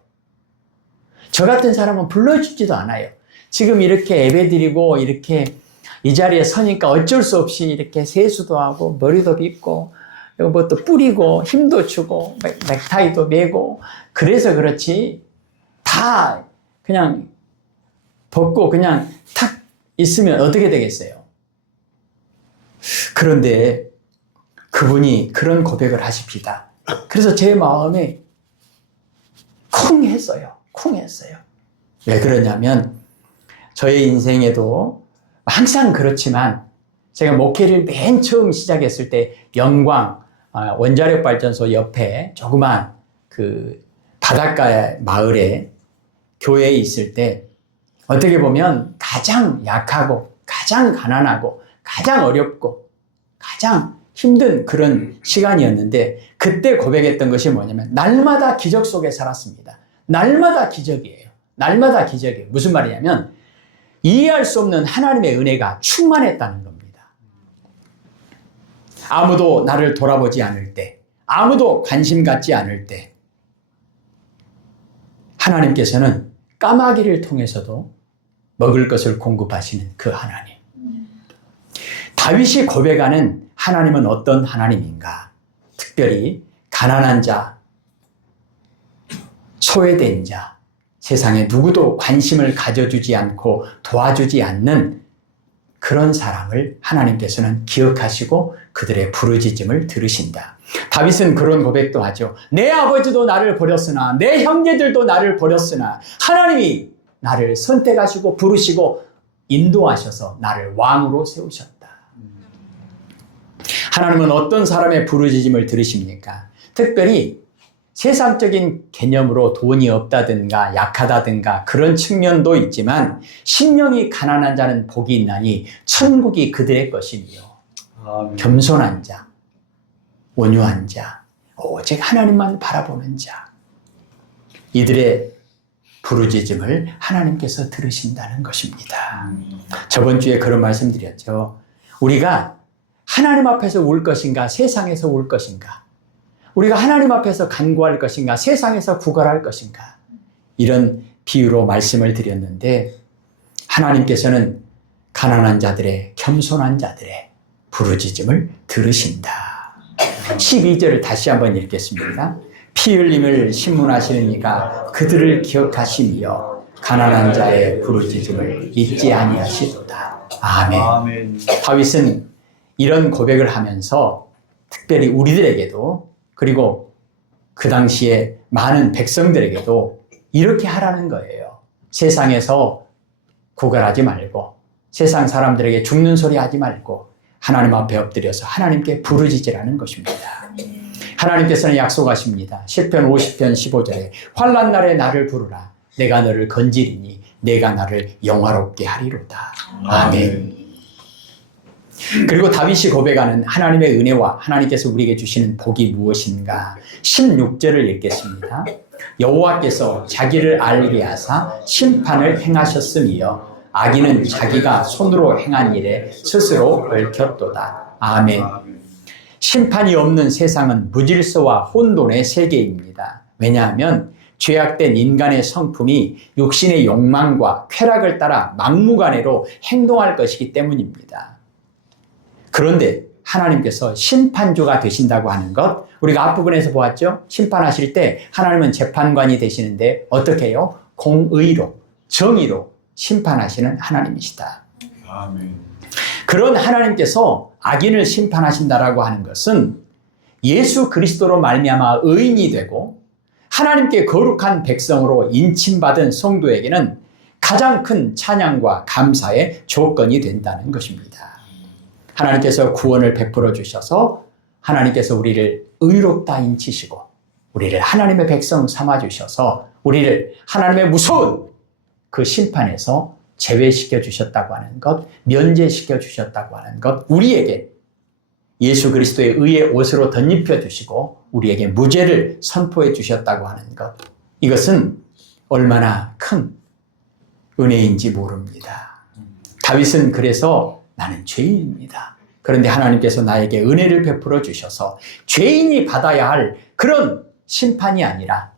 저 같은 사람은 불러주지도 않아요. 지금 이렇게 예배드리고 이렇게 이 자리에 서니까 어쩔 수 없이 이렇게 세수도 하고 머리도 빗고 뭐 또 뿌리고 힘도 주고 넥타이도 매고 그래서 그렇지 다 그냥 벗고 그냥 탁 있으면 어떻게 되겠어요? 그런데 그분이 그런 고백을 하십니다. 그래서 제 마음에 쿵 했어요. 왜 그러냐면 저의 인생에도 항상 그렇지만 제가 목회를 맨 처음 시작했을 때 영광 원자력 발전소 옆에 조그만 그 바닷가 마을에 교회에 있을 때 어떻게 보면 가장 약하고 가장 가난하고 가장 어렵고 가장 힘든 그런 시간이었는데 그때 고백했던 것이 뭐냐면 날마다 기적 속에 살았습니다. 날마다 기적이에요. 날마다 기적이에요. 무슨 말이냐면 이해할 수 없는 하나님의 은혜가 충만했다는 겁니다. 아무도 나를 돌아보지 않을 때, 아무도 관심 갖지 않을 때 하나님께서는 까마귀를 통해서도 먹을 것을 공급하시는 그 하나님. 다윗이 고백하는 하나님은 어떤 하나님인가? 특별히 가난한 자, 소외된 자, 세상에 누구도 관심을 가져주지 않고 도와주지 않는 그런 사람을 하나님께서는 기억하시고 그들의 부르짖음을 들으신다. 다윗은 그런 고백도 하죠. 내 아버지도 나를 버렸으나 내 형제들도 나를 버렸으나 하나님이 나를 선택하시고 부르시고 인도하셔서 나를 왕으로 세우셨다. 하나님은 어떤 사람의 부르짖음을 들으십니까? 특별히 세상적인 개념으로 돈이 없다든가 약하다든가 그런 측면도 있지만 심령이 가난한 자는 복이 있나니 천국이 그들의 것이며 겸손한 자, 온유한 자, 오직 하나님만 바라보는 자, 이들의 부르짖음을 하나님께서 들으신다는 것입니다. 저번 주에 그런 말씀 드렸죠. 우리가 하나님 앞에서 울 것인가 세상에서 울 것인가, 우리가 하나님 앞에서 간구할 것인가 세상에서 구걸할 것인가, 이런 비유로 말씀을 드렸는데 하나님께서는 가난한 자들의, 겸손한 자들의 부르짖음을 들으신다. 12절을 다시 한번 읽겠습니다. 피 흘림을 신문하시는 이가 그들을 기억하시며 가난한 자의 부르짖음을 잊지 아니하시도다. 아멘. 다윗은 이런 고백을 하면서 특별히 우리들에게도, 그리고 그 당시에 많은 백성들에게도 이렇게 하라는 거예요. 세상에서 구걸하지 말고, 세상 사람들에게 죽는 소리 하지 말고 하나님 앞에 엎드려서 하나님께 부르짖으라는 것입니다. 하나님께서는 약속하십니다. 시편 50편 15절에 환난 날에 나를 부르라. 내가 너를 건지리니 내가 나를 영화롭게 하리로다. 아멘. 그리고 다윗이 고백하는 하나님의 은혜와 하나님께서 우리에게 주시는 복이 무엇인가? 16절을 읽겠습니다. 여호와께서 자기를 알게 하사 심판을 행하셨으며 악인은 자기가 손으로 행한 일에 스스로 얽혔도다. 아멘. 심판이 없는 세상은 무질서와 혼돈의 세계입니다. 왜냐하면 죄악된 인간의 성품이 육신의 욕망과 쾌락을 따라 막무가내로 행동할 것이기 때문입니다. 그런데 하나님께서 심판주가 되신다고 하는 것, 우리가 앞부분에서 보았죠? 심판하실 때 하나님은 재판관이 되시는데 어떻게 해요? 공의로, 정의로 심판하시는 하나님이시다. 아멘. 그런 하나님께서 악인을 심판하신다라고 하는 것은 예수 그리스도로 말미암아 의인이 되고 하나님께 거룩한 백성으로 인침받은 성도에게는 가장 큰 찬양과 감사의 조건이 된다는 것입니다. 하나님께서 구원을 베풀어 주셔서 하나님께서 우리를 의롭다 인치시고 우리를 하나님의 백성 삼아 주셔서 우리를 하나님의 무서운 그 심판에서 제외시켜 주셨다고 하는 것, 면제시켜 주셨다고 하는 것, 우리에게 예수 그리스도의 의의 옷으로 덧입혀 주시고 우리에게 무죄를 선포해 주셨다고 하는 것, 이것은 얼마나 큰 은혜인지 모릅니다. 다윗은 그래서 나는 죄인입니다. 그런데 하나님께서 나에게 은혜를 베풀어 주셔서 죄인이 받아야 할 그런 심판이 아니라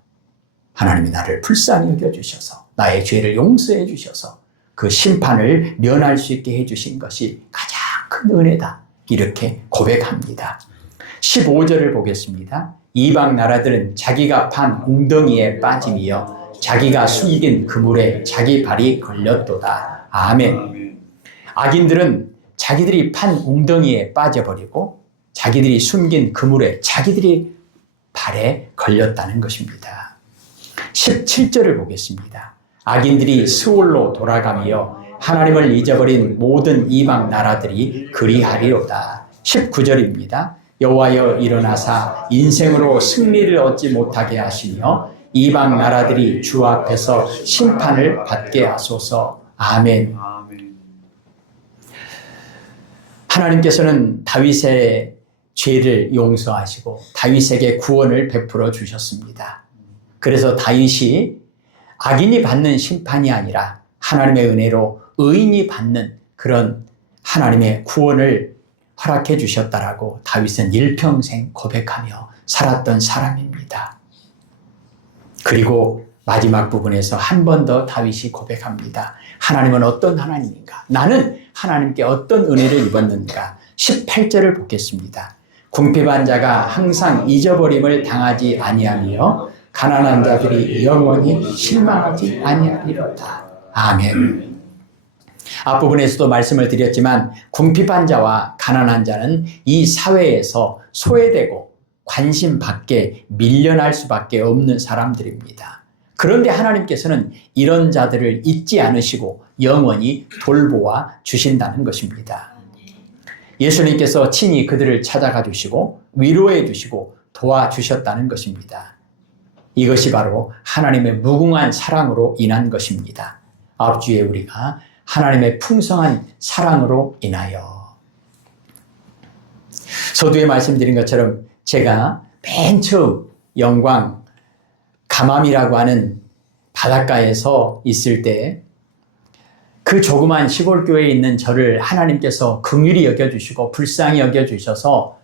하나님이 나를 불쌍히 여겨주셔서 나의 죄를 용서해 주셔서 그 심판을 면할 수 있게 해주신 것이 가장 큰 은혜다. 이렇게 고백합니다. 15절을 보겠습니다. 이방 나라들은 자기가 판 웅덩이에 빠짐이여 자기가 숨긴 그물에 자기 발이 걸렸도다. 아멘. 악인들은 자기들이 판 웅덩이에 빠져버리고 자기들이 숨긴 그물에 자기들이 발에 걸렸다는 것입니다. 17절을 보겠습니다. 악인들이 스올로 돌아가며 하나님을 잊어버린 모든 이방 나라들이 그리하리로다. 19절입니다. 여호와여 일어나사 인생으로 승리를 얻지 못하게 하시며 이방 나라들이 주 앞에서 심판을 받게 하소서. 아멘. 하나님께서는 다윗의 죄를 용서하시고 다윗에게 구원을 베풀어 주셨습니다. 그래서 다윗이 악인이 받는 심판이 아니라 하나님의 은혜로 의인이 받는 그런 하나님의 구원을 허락해 주셨다라고 다윗은 일평생 고백하며 살았던 사람입니다. 그리고 마지막 부분에서 한 번 더 다윗이 고백합니다. 하나님은 어떤 하나님인가? 나는 하나님께 어떤 은혜를 입었는가? 18절을 보겠습니다. 궁핍한 자가 항상 잊어버림을 당하지 아니하며 가난한 자들이 영원히 실망하지 아니하리로다. 아멘. 앞부분에서도 말씀을 드렸지만 궁핍한 자와 가난한 자는 이 사회에서 소외되고 관심 밖에 밀려날 수밖에 없는 사람들입니다. 그런데 하나님께서는 이런 자들을 잊지 않으시고 영원히 돌보아 주신다는 것입니다. 예수님께서 친히 그들을 찾아가 주시고 위로해 주시고 도와주셨다는 것입니다. 이것이 바로 하나님의 무궁한 사랑으로 인한 것입니다. 아홉 주에 우리가 하나님의 풍성한 사랑으로 인하여, 서두에 말씀드린 것처럼 제가 맨 처음 영광 감암이라고 하는 바닷가에서 있을 때 그 조그만 시골 교회에 있는 저를 하나님께서 긍휼히 여겨주시고 불쌍히 여겨주셔서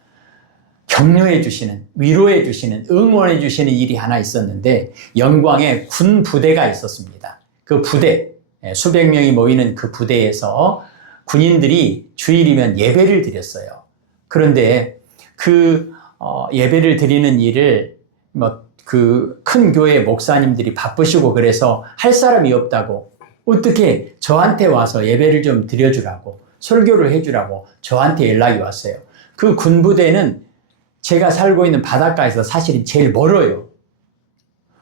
격려해 주시는, 위로해 주시는, 응원해 주시는 일이 하나 있었는데, 영광의 군 부대가 있었습니다. 그 부대, 수백 명이 모이는 그 부대에서 군인들이 주일이면 예배를 드렸어요. 그런데 그 예배를 드리는 일을 그 큰 교회 목사님들이 바쁘시고 그래서 할 사람이 없다고, 어떻게 저한테 와서 예배를 좀 드려주라고, 설교를 해주라고 저한테 연락이 왔어요. 그 군부대는 제가 살고 있는 바닷가에서 사실은 제일 멀어요.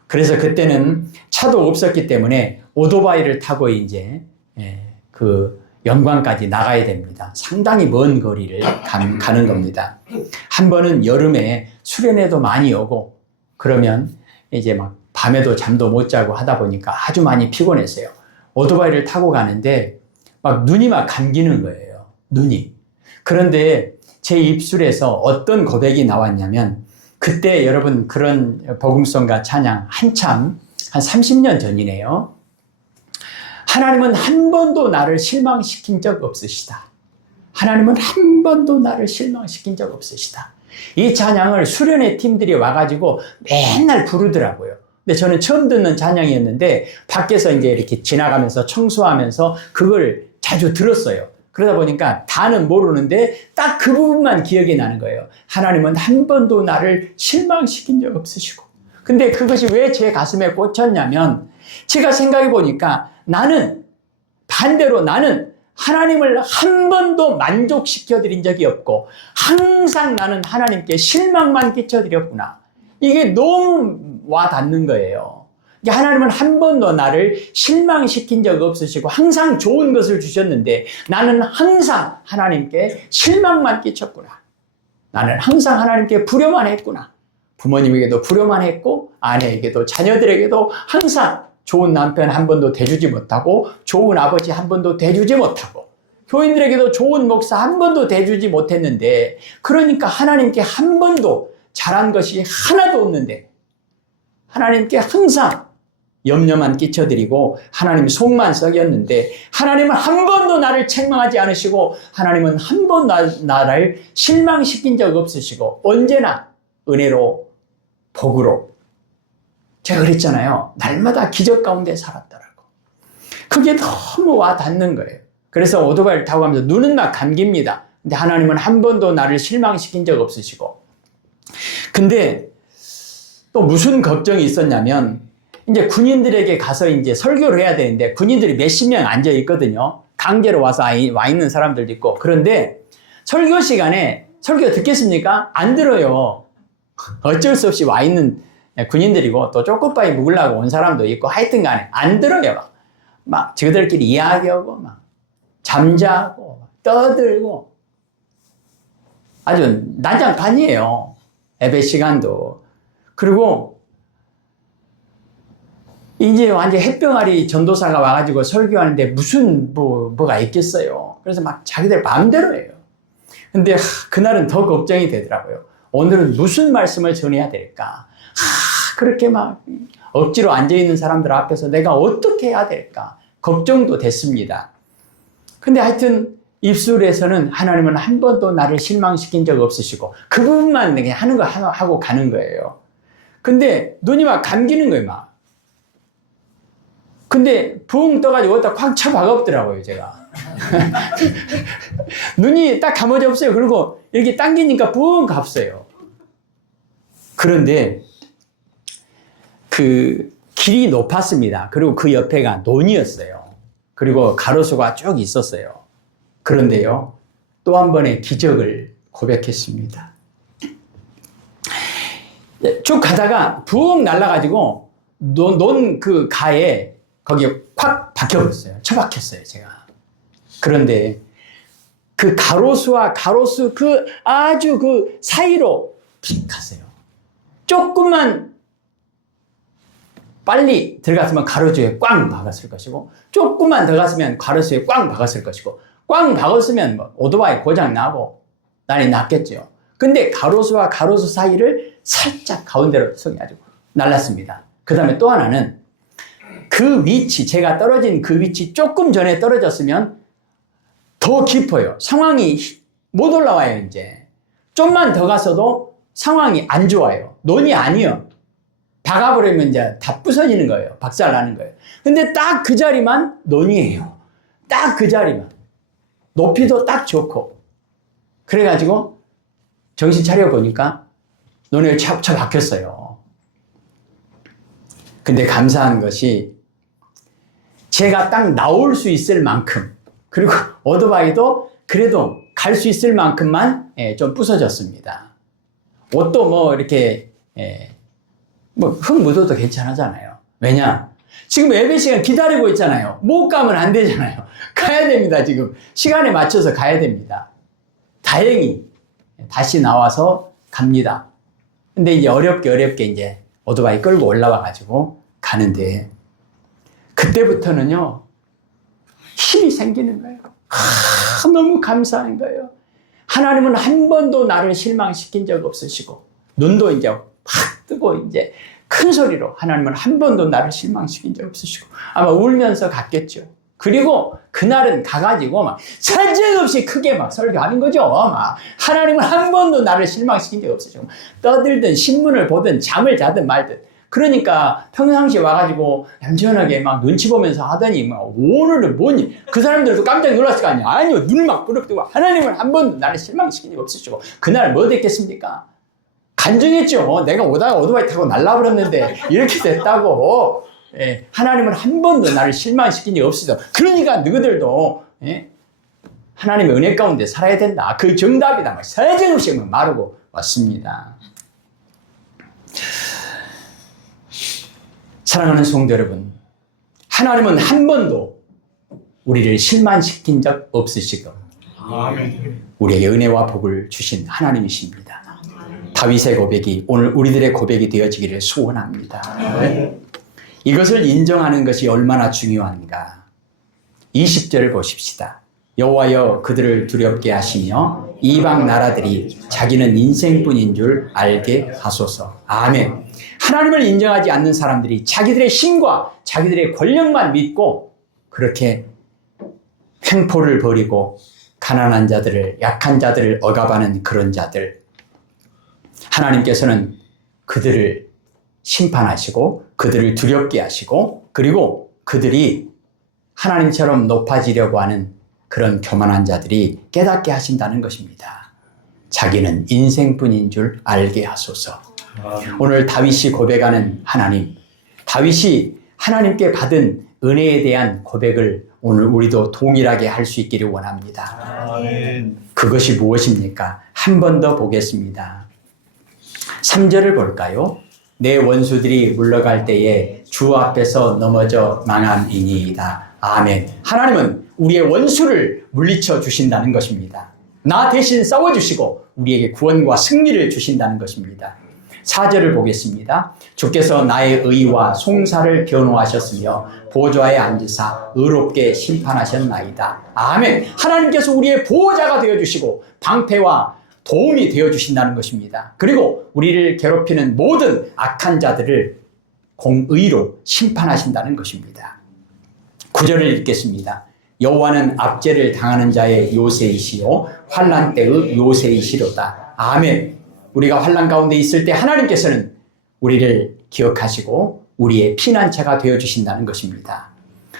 그래서 그때는 차도 없었기 때문에 오토바이를 타고 이제 그 영광까지 나가야 됩니다. 상당히 먼 거리를 가는 겁니다. 한 번은 여름에 수련회도 많이 오고 그러면 이제 막 밤에도 잠도 못 자고 하다 보니까 아주 많이 피곤했어요. 오토바이를 타고 가는데 막 눈이 막 감기는 거예요. 눈이. 그런데 제 입술에서 어떤 고백이 나왔냐면, 그때 여러분 그런 복음성과 찬양 한참 한 30년 전이네요. 하나님은 한 번도 나를 실망시킨 적 없으시다. 하나님은 한 번도 나를 실망시킨 적 없으시다. 이 찬양을 수련회 팀들이 와가지고 맨날 부르더라고요. 근데 저는 처음 듣는 찬양이었는데 밖에서 이제 이렇게 지나가면서 청소하면서 그걸 자주 들었어요. 그러다 보니까 다는 모르는데 딱 그 부분만 기억이 나는 거예요. 하나님은 한 번도 나를 실망시킨 적 없으시고. 근데 그것이 왜 제 가슴에 꽂혔냐면, 제가 생각해 보니까 반대로 나는 하나님을 한 번도 만족시켜 드린 적이 없고 항상 나는 하나님께 실망만 끼쳐 드렸구나. 이게 너무 와 닿는 거예요. 하나님은 한 번도 나를 실망시킨 적 없으시고 항상 좋은 것을 주셨는데 나는 항상 하나님께 실망만 끼쳤구나. 나는 항상 하나님께 불효만 했구나. 부모님에게도 불효만 했고 아내에게도 자녀들에게도 항상 좋은 남편 한 번도 대주지 못하고 좋은 아버지 한 번도 대주지 못하고 교인들에게도 좋은 목사 한 번도 대주지 못했는데, 그러니까 하나님께 한 번도 잘한 것이 하나도 없는데 하나님께 항상 염려만 끼쳐드리고 하나님 속만 썩였는데, 하나님은 한 번도 나를 책망하지 않으시고 하나님은 한 번도 나를 실망시킨 적 없으시고 언제나 은혜로 복으로, 제가 그랬잖아요. 날마다 기적 가운데 살았더라고. 그게 너무 와 닿는 거예요. 그래서 오토바이를 타고 가면서 눈은 막 감깁니다. 근데 하나님은 한 번도 나를 실망시킨 적 없으시고. 근데 또 무슨 걱정이 있었냐면, 이제 군인들에게 가서 이제 설교를 해야 되는데 군인들이 몇십 명 앉아 있거든요. 강제로 와서 와 있는 사람들도 있고. 그런데 설교 시간에 설교 듣겠습니까? 안 들어요. 어쩔 수 없이 와 있는 군인들이고 또 쪼꼬바이 묵으려고 온 사람도 있고 하여튼 간에 안 들어요. 막 저들끼리 이야기하고 막 잠자고 떠들고 아주 난장판이에요. 예배 시간도. 그리고 이제 완전 햇병아리 전도사가 와가지고 설교하는데 무슨 뭐가 있겠어요. 그래서 막 자기들 마음대로 해요. 근데 그날은 더 걱정이 되더라고요. 오늘은 무슨 말씀을 전해야 될까? 그렇게 막 억지로 앉아있는 사람들 앞에서 내가 어떻게 해야 될까? 걱정도 됐습니다. 근데 하여튼 입술에서는 하나님은 한 번도 나를 실망시킨 적 없으시고 그 부분만 그냥 하는 거 하고 가는 거예요. 근데 눈이 막 감기는 거예요, 막. 근데 붕 떠가지고 어디다 콱 쳐박았더라고요, 제가. 눈이 딱 감아져 없어요. 그리고 이렇게 당기니까 붕 갔어요. 그런데 그 길이 높았습니다. 그리고 그 옆에가 논이었어요. 그리고 가로수가 쭉 있었어요. 그런데요, 또 한 번의 기적을 고백했습니다. 쭉 가다가 붕 날아가지고 논 그 가에 거기에 콱 박혀버렸어요. 처박혔어요, 제가. 그런데 그 가로수와 가로수 그 아주 그 사이로 픽 갔어요. 조금만 빨리 들어갔으면 가로수에 꽝 박았을 것이고, 조금만 더 갔으면 가로수에 꽝 박았을 것이고, 꽝 박았으면 뭐 오토바이 고장 나고 난리 났겠죠. 근데 가로수와 가로수 사이를 살짝 가운데로 서가지고 날랐습니다. 그 다음에 또 하나는 그 위치, 제가 떨어진 그 위치 조금 전에 떨어졌으면 더 깊어요. 상황이 못 올라와요, 이제. 좀만 더 갔어도 상황이 안 좋아요. 논이 아니요. 박아버리면 이제 다 부서지는 거예요. 박살나는 거예요. 근데 딱 그 자리만 논이에요. 딱 그 자리만. 높이도 딱 좋고. 그래가지고 정신 차려보니까 논에 박혔어요. 근데 감사한 것이 제가 딱 나올 수 있을 만큼, 그리고 오토바이도 그래도 갈 수 있을 만큼만 좀 부서졌습니다. 옷도 뭐 이렇게 뭐 흙 묻어도 괜찮아잖아요. 왜냐? 지금 예배 시간 기다리고 있잖아요. 못 가면 안 되잖아요. 가야 됩니다. 지금 시간에 맞춰서 가야 됩니다. 다행히 다시 나와서 갑니다. 근데 이제 어렵게 이제 오토바이 끌고 올라와 가지고 가는데, 그때부터는요 힘이 생기는 거예요. 너무 감사한 거예요. 하나님은 한 번도 나를 실망시킨 적 없으시고, 눈도 이제 확 뜨고 이제 큰 소리로 하나님은 한 번도 나를 실망시킨 적 없으시고, 아마 울면서 갔겠죠. 그리고 그날은 가가지고 막 사정없이 크게 막 설교하는 거죠. 막 하나님은 한 번도 나를 실망시킨 적 없으시고, 떠들든 신문을 보든 잠을 자든 말든. 그러니까 평상시에 와가지고 얌전하게 막 눈치 보면서 하더니 막 오늘은 뭐니? 그 사람들도 깜짝 놀랐을 거 아니야. 아니요, 눈을 막 부릅뜨고 하나님은 한 번도 나를 실망시킨 적 없으시고. 그날 뭐 됐겠습니까? 간증했죠. 내가 오다가 오토바이 타고 날라버렸는데 이렇게 됐다고. 예, 하나님은 한 번도 나를 실망시킨 적 없으시다. 그러니까 너희들도 하나님의 은혜 가운데 살아야 된다. 그 정답이다. 막 사정없이 말하고 왔습니다. 사랑하는 성도 여러분, 하나님은 한 번도 우리를 실망시킨 적 없으시고 우리에게 은혜와 복을 주신 하나님이십니다. 다윗의 고백이 오늘 우리들의 고백이 되어지기를 소원합니다. 이것을 인정하는 것이 얼마나 중요한가. 20절을 보십시다. 여호와여 그들을 두렵게 하시며 이방 나라들이 자기는 인생뿐인 줄 알게 하소서. 아멘. 하나님을 인정하지 않는 사람들이 자기들의 힘과 자기들의 권력만 믿고 그렇게 횡포를 벌이고 가난한 자들을, 약한 자들을 억압하는 그런 자들, 하나님께서는 그들을 심판하시고 그들을 두렵게 하시고, 그리고 그들이 하나님처럼 높아지려고 하는 그런 교만한 자들이 깨닫게 하신다는 것입니다. 자기는 인생뿐인 줄 알게 하소서. 오늘 다윗이 고백하는 하나님, 다윗이 하나님께 받은 은혜에 대한 고백을 오늘 우리도 동일하게 할 수 있기를 원합니다. 그것이 무엇입니까? 한 번 더 보겠습니다. 3절을 볼까요? 내 원수들이 물러갈 때에 주 앞에서 넘어져 망함이니이다. 아멘. 하나님은 우리의 원수를 물리쳐 주신다는 것입니다. 나 대신 싸워주시고 우리에게 구원과 승리를 주신다는 것입니다. 4절을 보겠습니다. 주께서 나의 의와 송사를 변호하셨으며 보좌에 앉으사 의롭게 심판하셨나이다. 아멘. 하나님께서 우리의 보호자가 되어주시고 방패와 도움이 되어주신다는 것입니다. 그리고 우리를 괴롭히는 모든 악한 자들을 공의로 심판하신다는 것입니다. 9절을 읽겠습니다. 여호와는 압제를 당하는 자의 요새이시요 환난 때의 요새이시로다. 아멘. 우리가 환난 가운데 있을 때 하나님께서는 우리를 기억하시고 우리의 피난처가 되어주신다는 것입니다.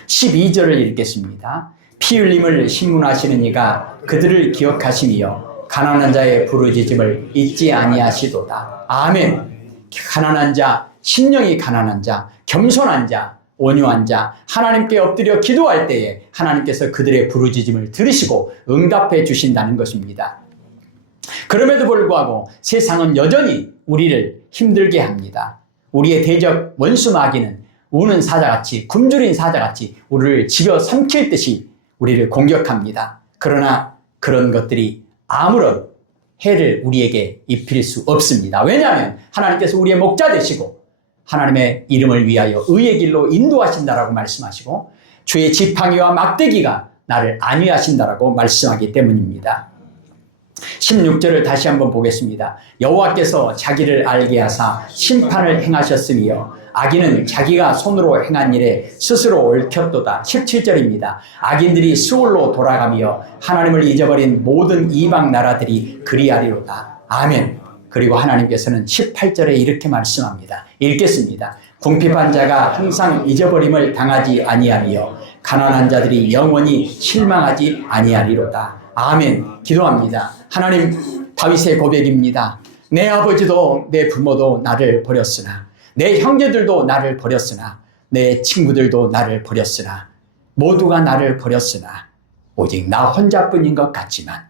12절을 읽겠습니다. 피 흘림을 신문하시는 이가 그들을 기억하시며 가난한 자의 부르짖음을 잊지 아니하시도다. 아멘. 가난한 자, 심령이 가난한 자, 겸손한 자, 온유한 자, 하나님께 엎드려 기도할 때에 하나님께서 그들의 부르짖음을 들으시고 응답해 주신다는 것입니다. 그럼에도 불구하고 세상은 여전히 우리를 힘들게 합니다. 우리의 대적 원수 마귀는 우는 사자같이, 굶주린 사자같이 우리를 집어 삼킬 듯이 우리를 공격합니다. 그러나 그런 것들이 아무런 해를 우리에게 입힐 수 없습니다. 왜냐하면 하나님께서 우리의 목자 되시고 하나님의 이름을 위하여 의의 길로 인도하신다라고 말씀하시고 주의 지팡이와 막대기가 나를 안위하신다라고 말씀하기 때문입니다. 16절을 다시 한번 보겠습니다. 여호와께서 자기를 알게 하사 심판을 행하셨으며 악인은 자기가 손으로 행한 일에 스스로 얽혔도다. 17절입니다. 악인들이 수월로 돌아가며 하나님을 잊어버린 모든 이방 나라들이 그리하리로다. 아멘. 그리고 하나님께서는 18절에 이렇게 말씀합니다. 읽겠습니다. 궁핍한 자가 항상 잊어버림을 당하지 아니하며 가난한 자들이 영원히 실망하지 아니하리로다. 아멘. 기도합니다. 하나님, 다윗의 고백입니다. 내 아버지도 내 부모도 나를 버렸으나, 내 형제들도 나를 버렸으나, 내 친구들도 나를 버렸으나, 모두가 나를 버렸으나 오직 나 혼자뿐인 것 같지만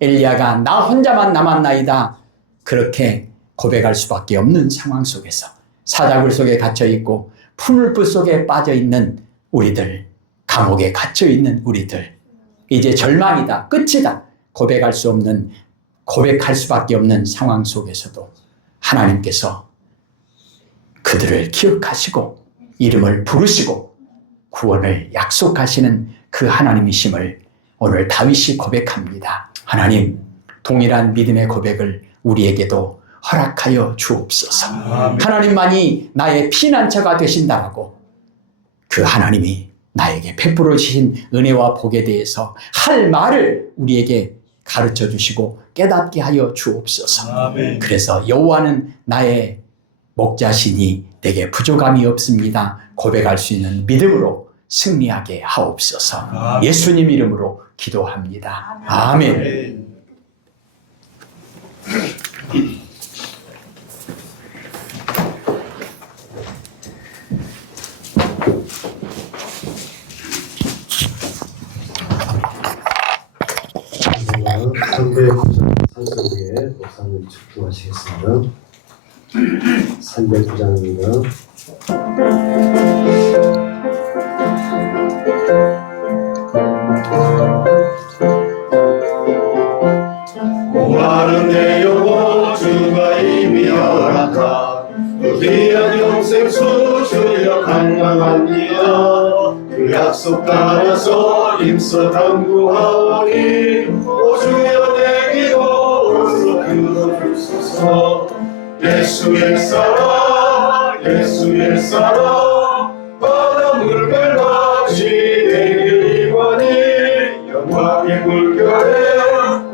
엘리야가 나 혼자만 남았나이다. 그렇게 고백할 수밖에 없는 상황 속에서 사자굴 속에 갇혀있고 풀불 속에 빠져있는 우리들, 감옥에 갇혀있는 우리들, 이제 절망이다, 끝이다, 고백할 수밖에 없는 상황 속에서도 하나님께서 그들을 기억하시고 이름을 부르시고 구원을 약속하시는 그 하나님이심을 오늘 다윗이 고백합니다. 하나님, 동일한 믿음의 고백을 우리에게도 허락하여 주옵소서. 하나님만이 나의 피난처가 되신다라고 그 하나님이 나에게 베풀어 주신 은혜와 복에 대해서 할 말을 우리에게 가르쳐 주시고 깨닫게 하여 주옵소서. 아멘. 그래서 여호와는 나의 목자시니 내게 부족함이 없습니다. 고백할 수 있는 믿음으로 승리하게 하옵소서. 아멘. 예수님 이름으로 기도합니다. 아멘. 삼백구장 산성에 목사님 집중하시겠습니다. 309장입니다. 공하는 내 영혼 주가 이미 허락한 그 귀한 영생수 주여 강망합니다. 그 약속 따라서 임서 당구하오니 오 주여 내 기도 어서 들어주소서. 예수의 사랑 예수의 사랑 바닷물 밟아지 내게 임하니 영광의 물결에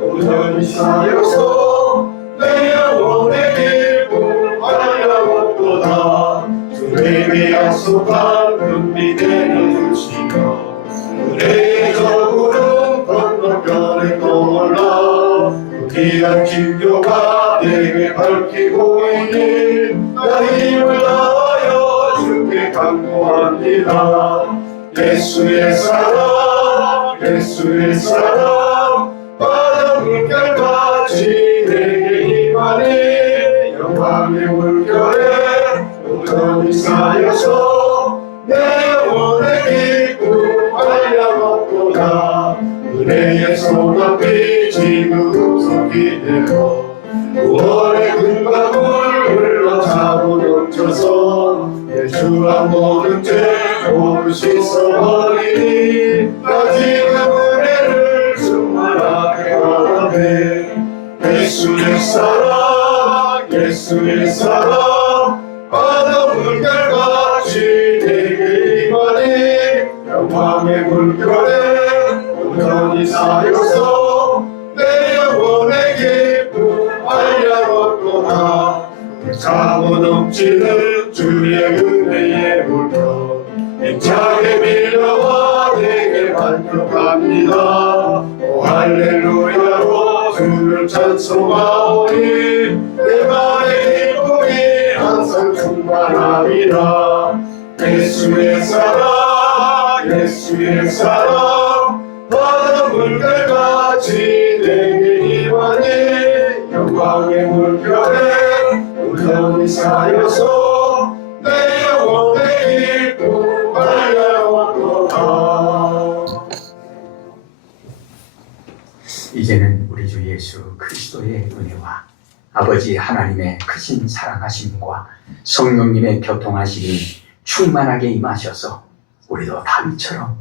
온전히 쌓여서 내 영혼의 기쁨 알려먹도다. 주님이 약속한 눈빛에 내주시며 은혜의 저 구름 건너편에 떠올라 그 귀한 진교가 내게 밝히고 있니 나 힘을 다하여 주께 간구합니다. 예수의 사랑 예수의 사랑 바다 물결같이 내게 임하니 영광의 물결에 온전히 쌓여서 내 영혼의 기쁨 알려먹도다. 은혜의 소나비 지금 속이 되고 구원의 금강을 흘러차고 넘쳐서 내 주가 모든 죄 모두 씻어버리니 나 지금 은혜를 충만하게 바라네. 예수의 사랑 예수의 사랑 바다 물결같이 내게 임하니 영광의 물결에 온전히 쌓여서 내 영혼의 기쁨 알려먹도다. 차고 넘치는 주의 은혜의 물결 힘차게 밀려와 내게 만족합니다. 오 할렐루야로 주를 찬송하오니 내 맘의 기쁨이 항상 충만합니다. 예수의 사랑 예수의 사랑 바다 물결같이 내게 임하니 영광의 물결에 울렁이 쌓여서 내 영혼의 일꾼 달려오도다. 이제는 우리 주 예수 그리스도의 은혜와 아버지 하나님의 크신 사랑하심과 성령님의 교통하심이 충만하게 임하셔서 우리도 다윗처럼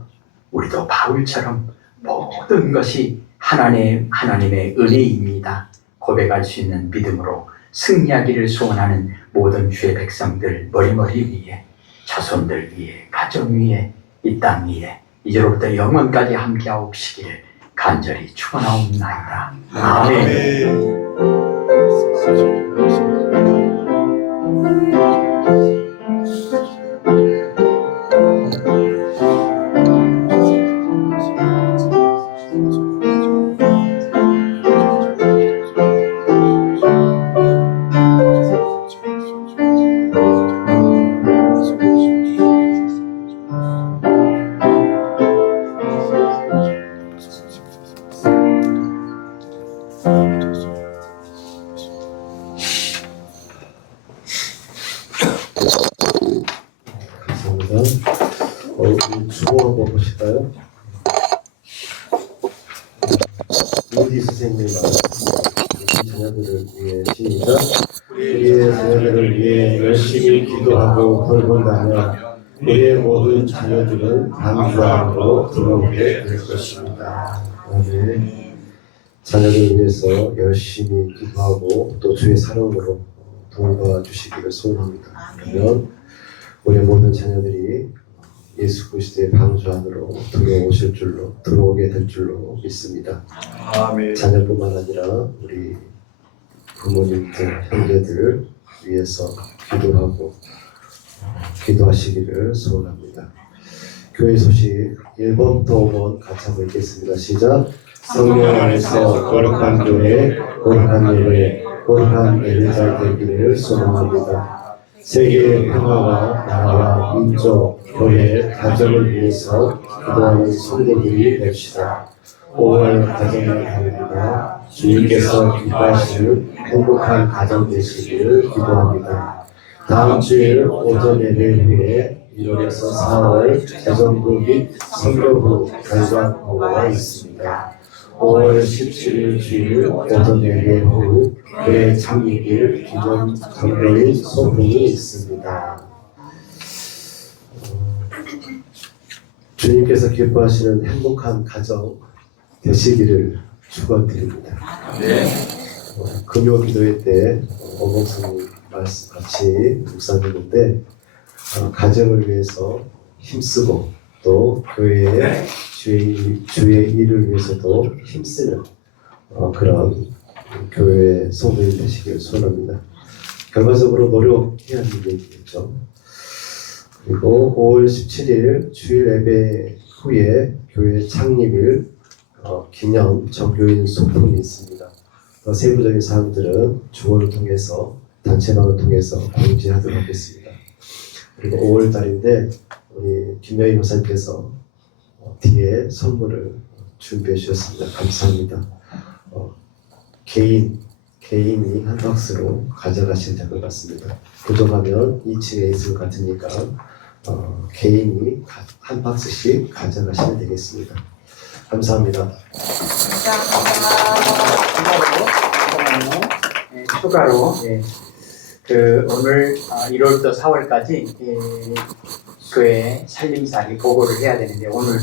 우리도 바울처럼 모든 것이 하나님의 은혜입니다 고백할 수 있는 믿음으로 승리하기를 소원하는 모든 주의 백성들 머리머리 위에 자손들 위에 가정 위에 이 땅 위에 이제로부터 영원까지 함께하옵시기를 간절히 축원하옵나이다. 아멘. 주보 한번 보실까요? 모디 선생님의 우리 자녀들을 위해 시작. 우리의 자녀들을 위해 열심히 기도하고 돌본다면 우리의 모든 자녀들은 방주 안으로 들어오게 될 것입니다. 아멘. 자녀들을 위해서 열심히 기도하고 또 주의 사랑으로 돌봐주시기를 소원합니다. 그러면 우리의 모든 자녀들이 예수 그리스도의 방주 안으로 들어오게 될 줄로 믿습니다. 아멘. 자녀뿐만 아니라 우리 부모님들, 형제들 위해서 기도하시기를 소원합니다. 교회 소식 1번부터 5번 같이 한번 읽겠습니다. 시작. 성령 안에서 거룩한 교회, 거룩한 예배, 거룩한 예배자 되기를 소원합니다. 세계의 평화와 나라와 민족, 교회, 가정을 위해서 기도하는 성도들이 됩시다. 5월 가정의 달입니다. 주님께서 기뻐하시는 행복한 가정 되시기를 기도합니다. 다음 주일 오전 예배 후에 1월에서 4월 재정부 및 선교부 결산 보고가 있습니다. 5월 17일 주일 오전 예배 후 교회 창립일 기념 장로인 소풍이 있습니다. 주님께서 기뻐하시는 행복한 가정 되시기를 축원드립니다. 네. 금요 기도회 때 어봉성님 말씀 같이 묵상했는데 가정을 위해서 힘쓰고 또 교회의 주의 일을 위해서도 힘쓰는 그런 교회의 성도님 되시기를 소원합니다. 결과적으로 노력해야 하는 얘기겠죠. 그리고 5월 17일 주일 예배 후에 교회 창립일 기념 정교인 소풍이 있습니다. 세부적인 사항들은 주보를 통해서 단체방을 통해서 공지하도록 하겠습니다. 그리고 5월 달인데 우리 김여희 목사님께서 뒤에 선물을 준비해 주셨습니다. 감사합니다. 개인이 한 박스로 가져가시면 될 것 같습니다. 부족하면 2층에 있을 것 같으니까 개인이 한 박스씩 가져가시면 되겠습니다. 감사합니다. 추가로 오늘 1월부터 4월까지 교회 살림살이 보고를 해야 되는데 오늘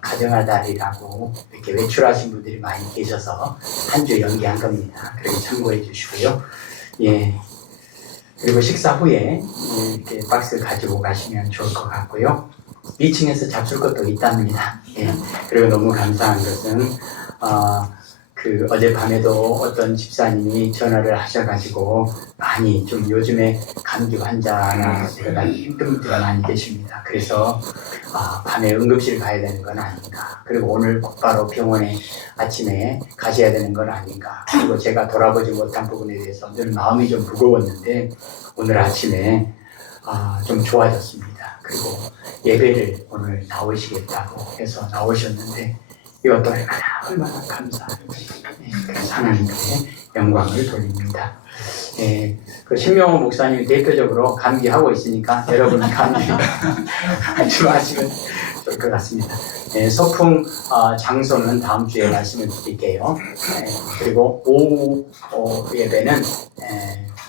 가정의 달이라고 이렇게 외출하신 분들이 많이 계셔서 한 주 연기한 겁니다. 그렇게 참고해 주시고요. 예. 그리고 식사 후에 이렇게 박스 가지고 가시면 좋을 것 같고요. 2층에서 잡술 것도 있답니다. 예. 그리고 너무 감사한 것은 어젯밤에도 어떤 집사님이 전화를 하셔가지고 많이 좀 요즘에 감기 환자나 힘든 분들이 많이 계십니다. 그래서 밤에 응급실 가야 되는 건 아닌가. 그리고 오늘 곧바로 병원에 아침에 가셔야 되는 건 아닌가. 그리고 제가 돌아보지 못한 부분에 대해서 늘 마음이 좀 무거웠는데 오늘 아침에 좀 좋아졌습니다. 그리고 예배를 오늘 나오시겠다고 해서 나오셨는데 이것도 얼마나 감사한지 그래서 하나님께 영광을 돌립니다. 그 신명호 목사님이 대표적으로 감기하고 있으니까 여러분 감기하지 마시면 좋을 것 같습니다. 소풍 장소는 다음 주에 말씀을 드릴게요. 그리고 오후 예배는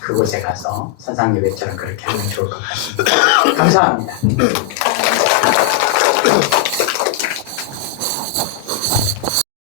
그곳에 가서 선상 예배처럼 그렇게 하면 좋을 것 같습니다. 감사합니다.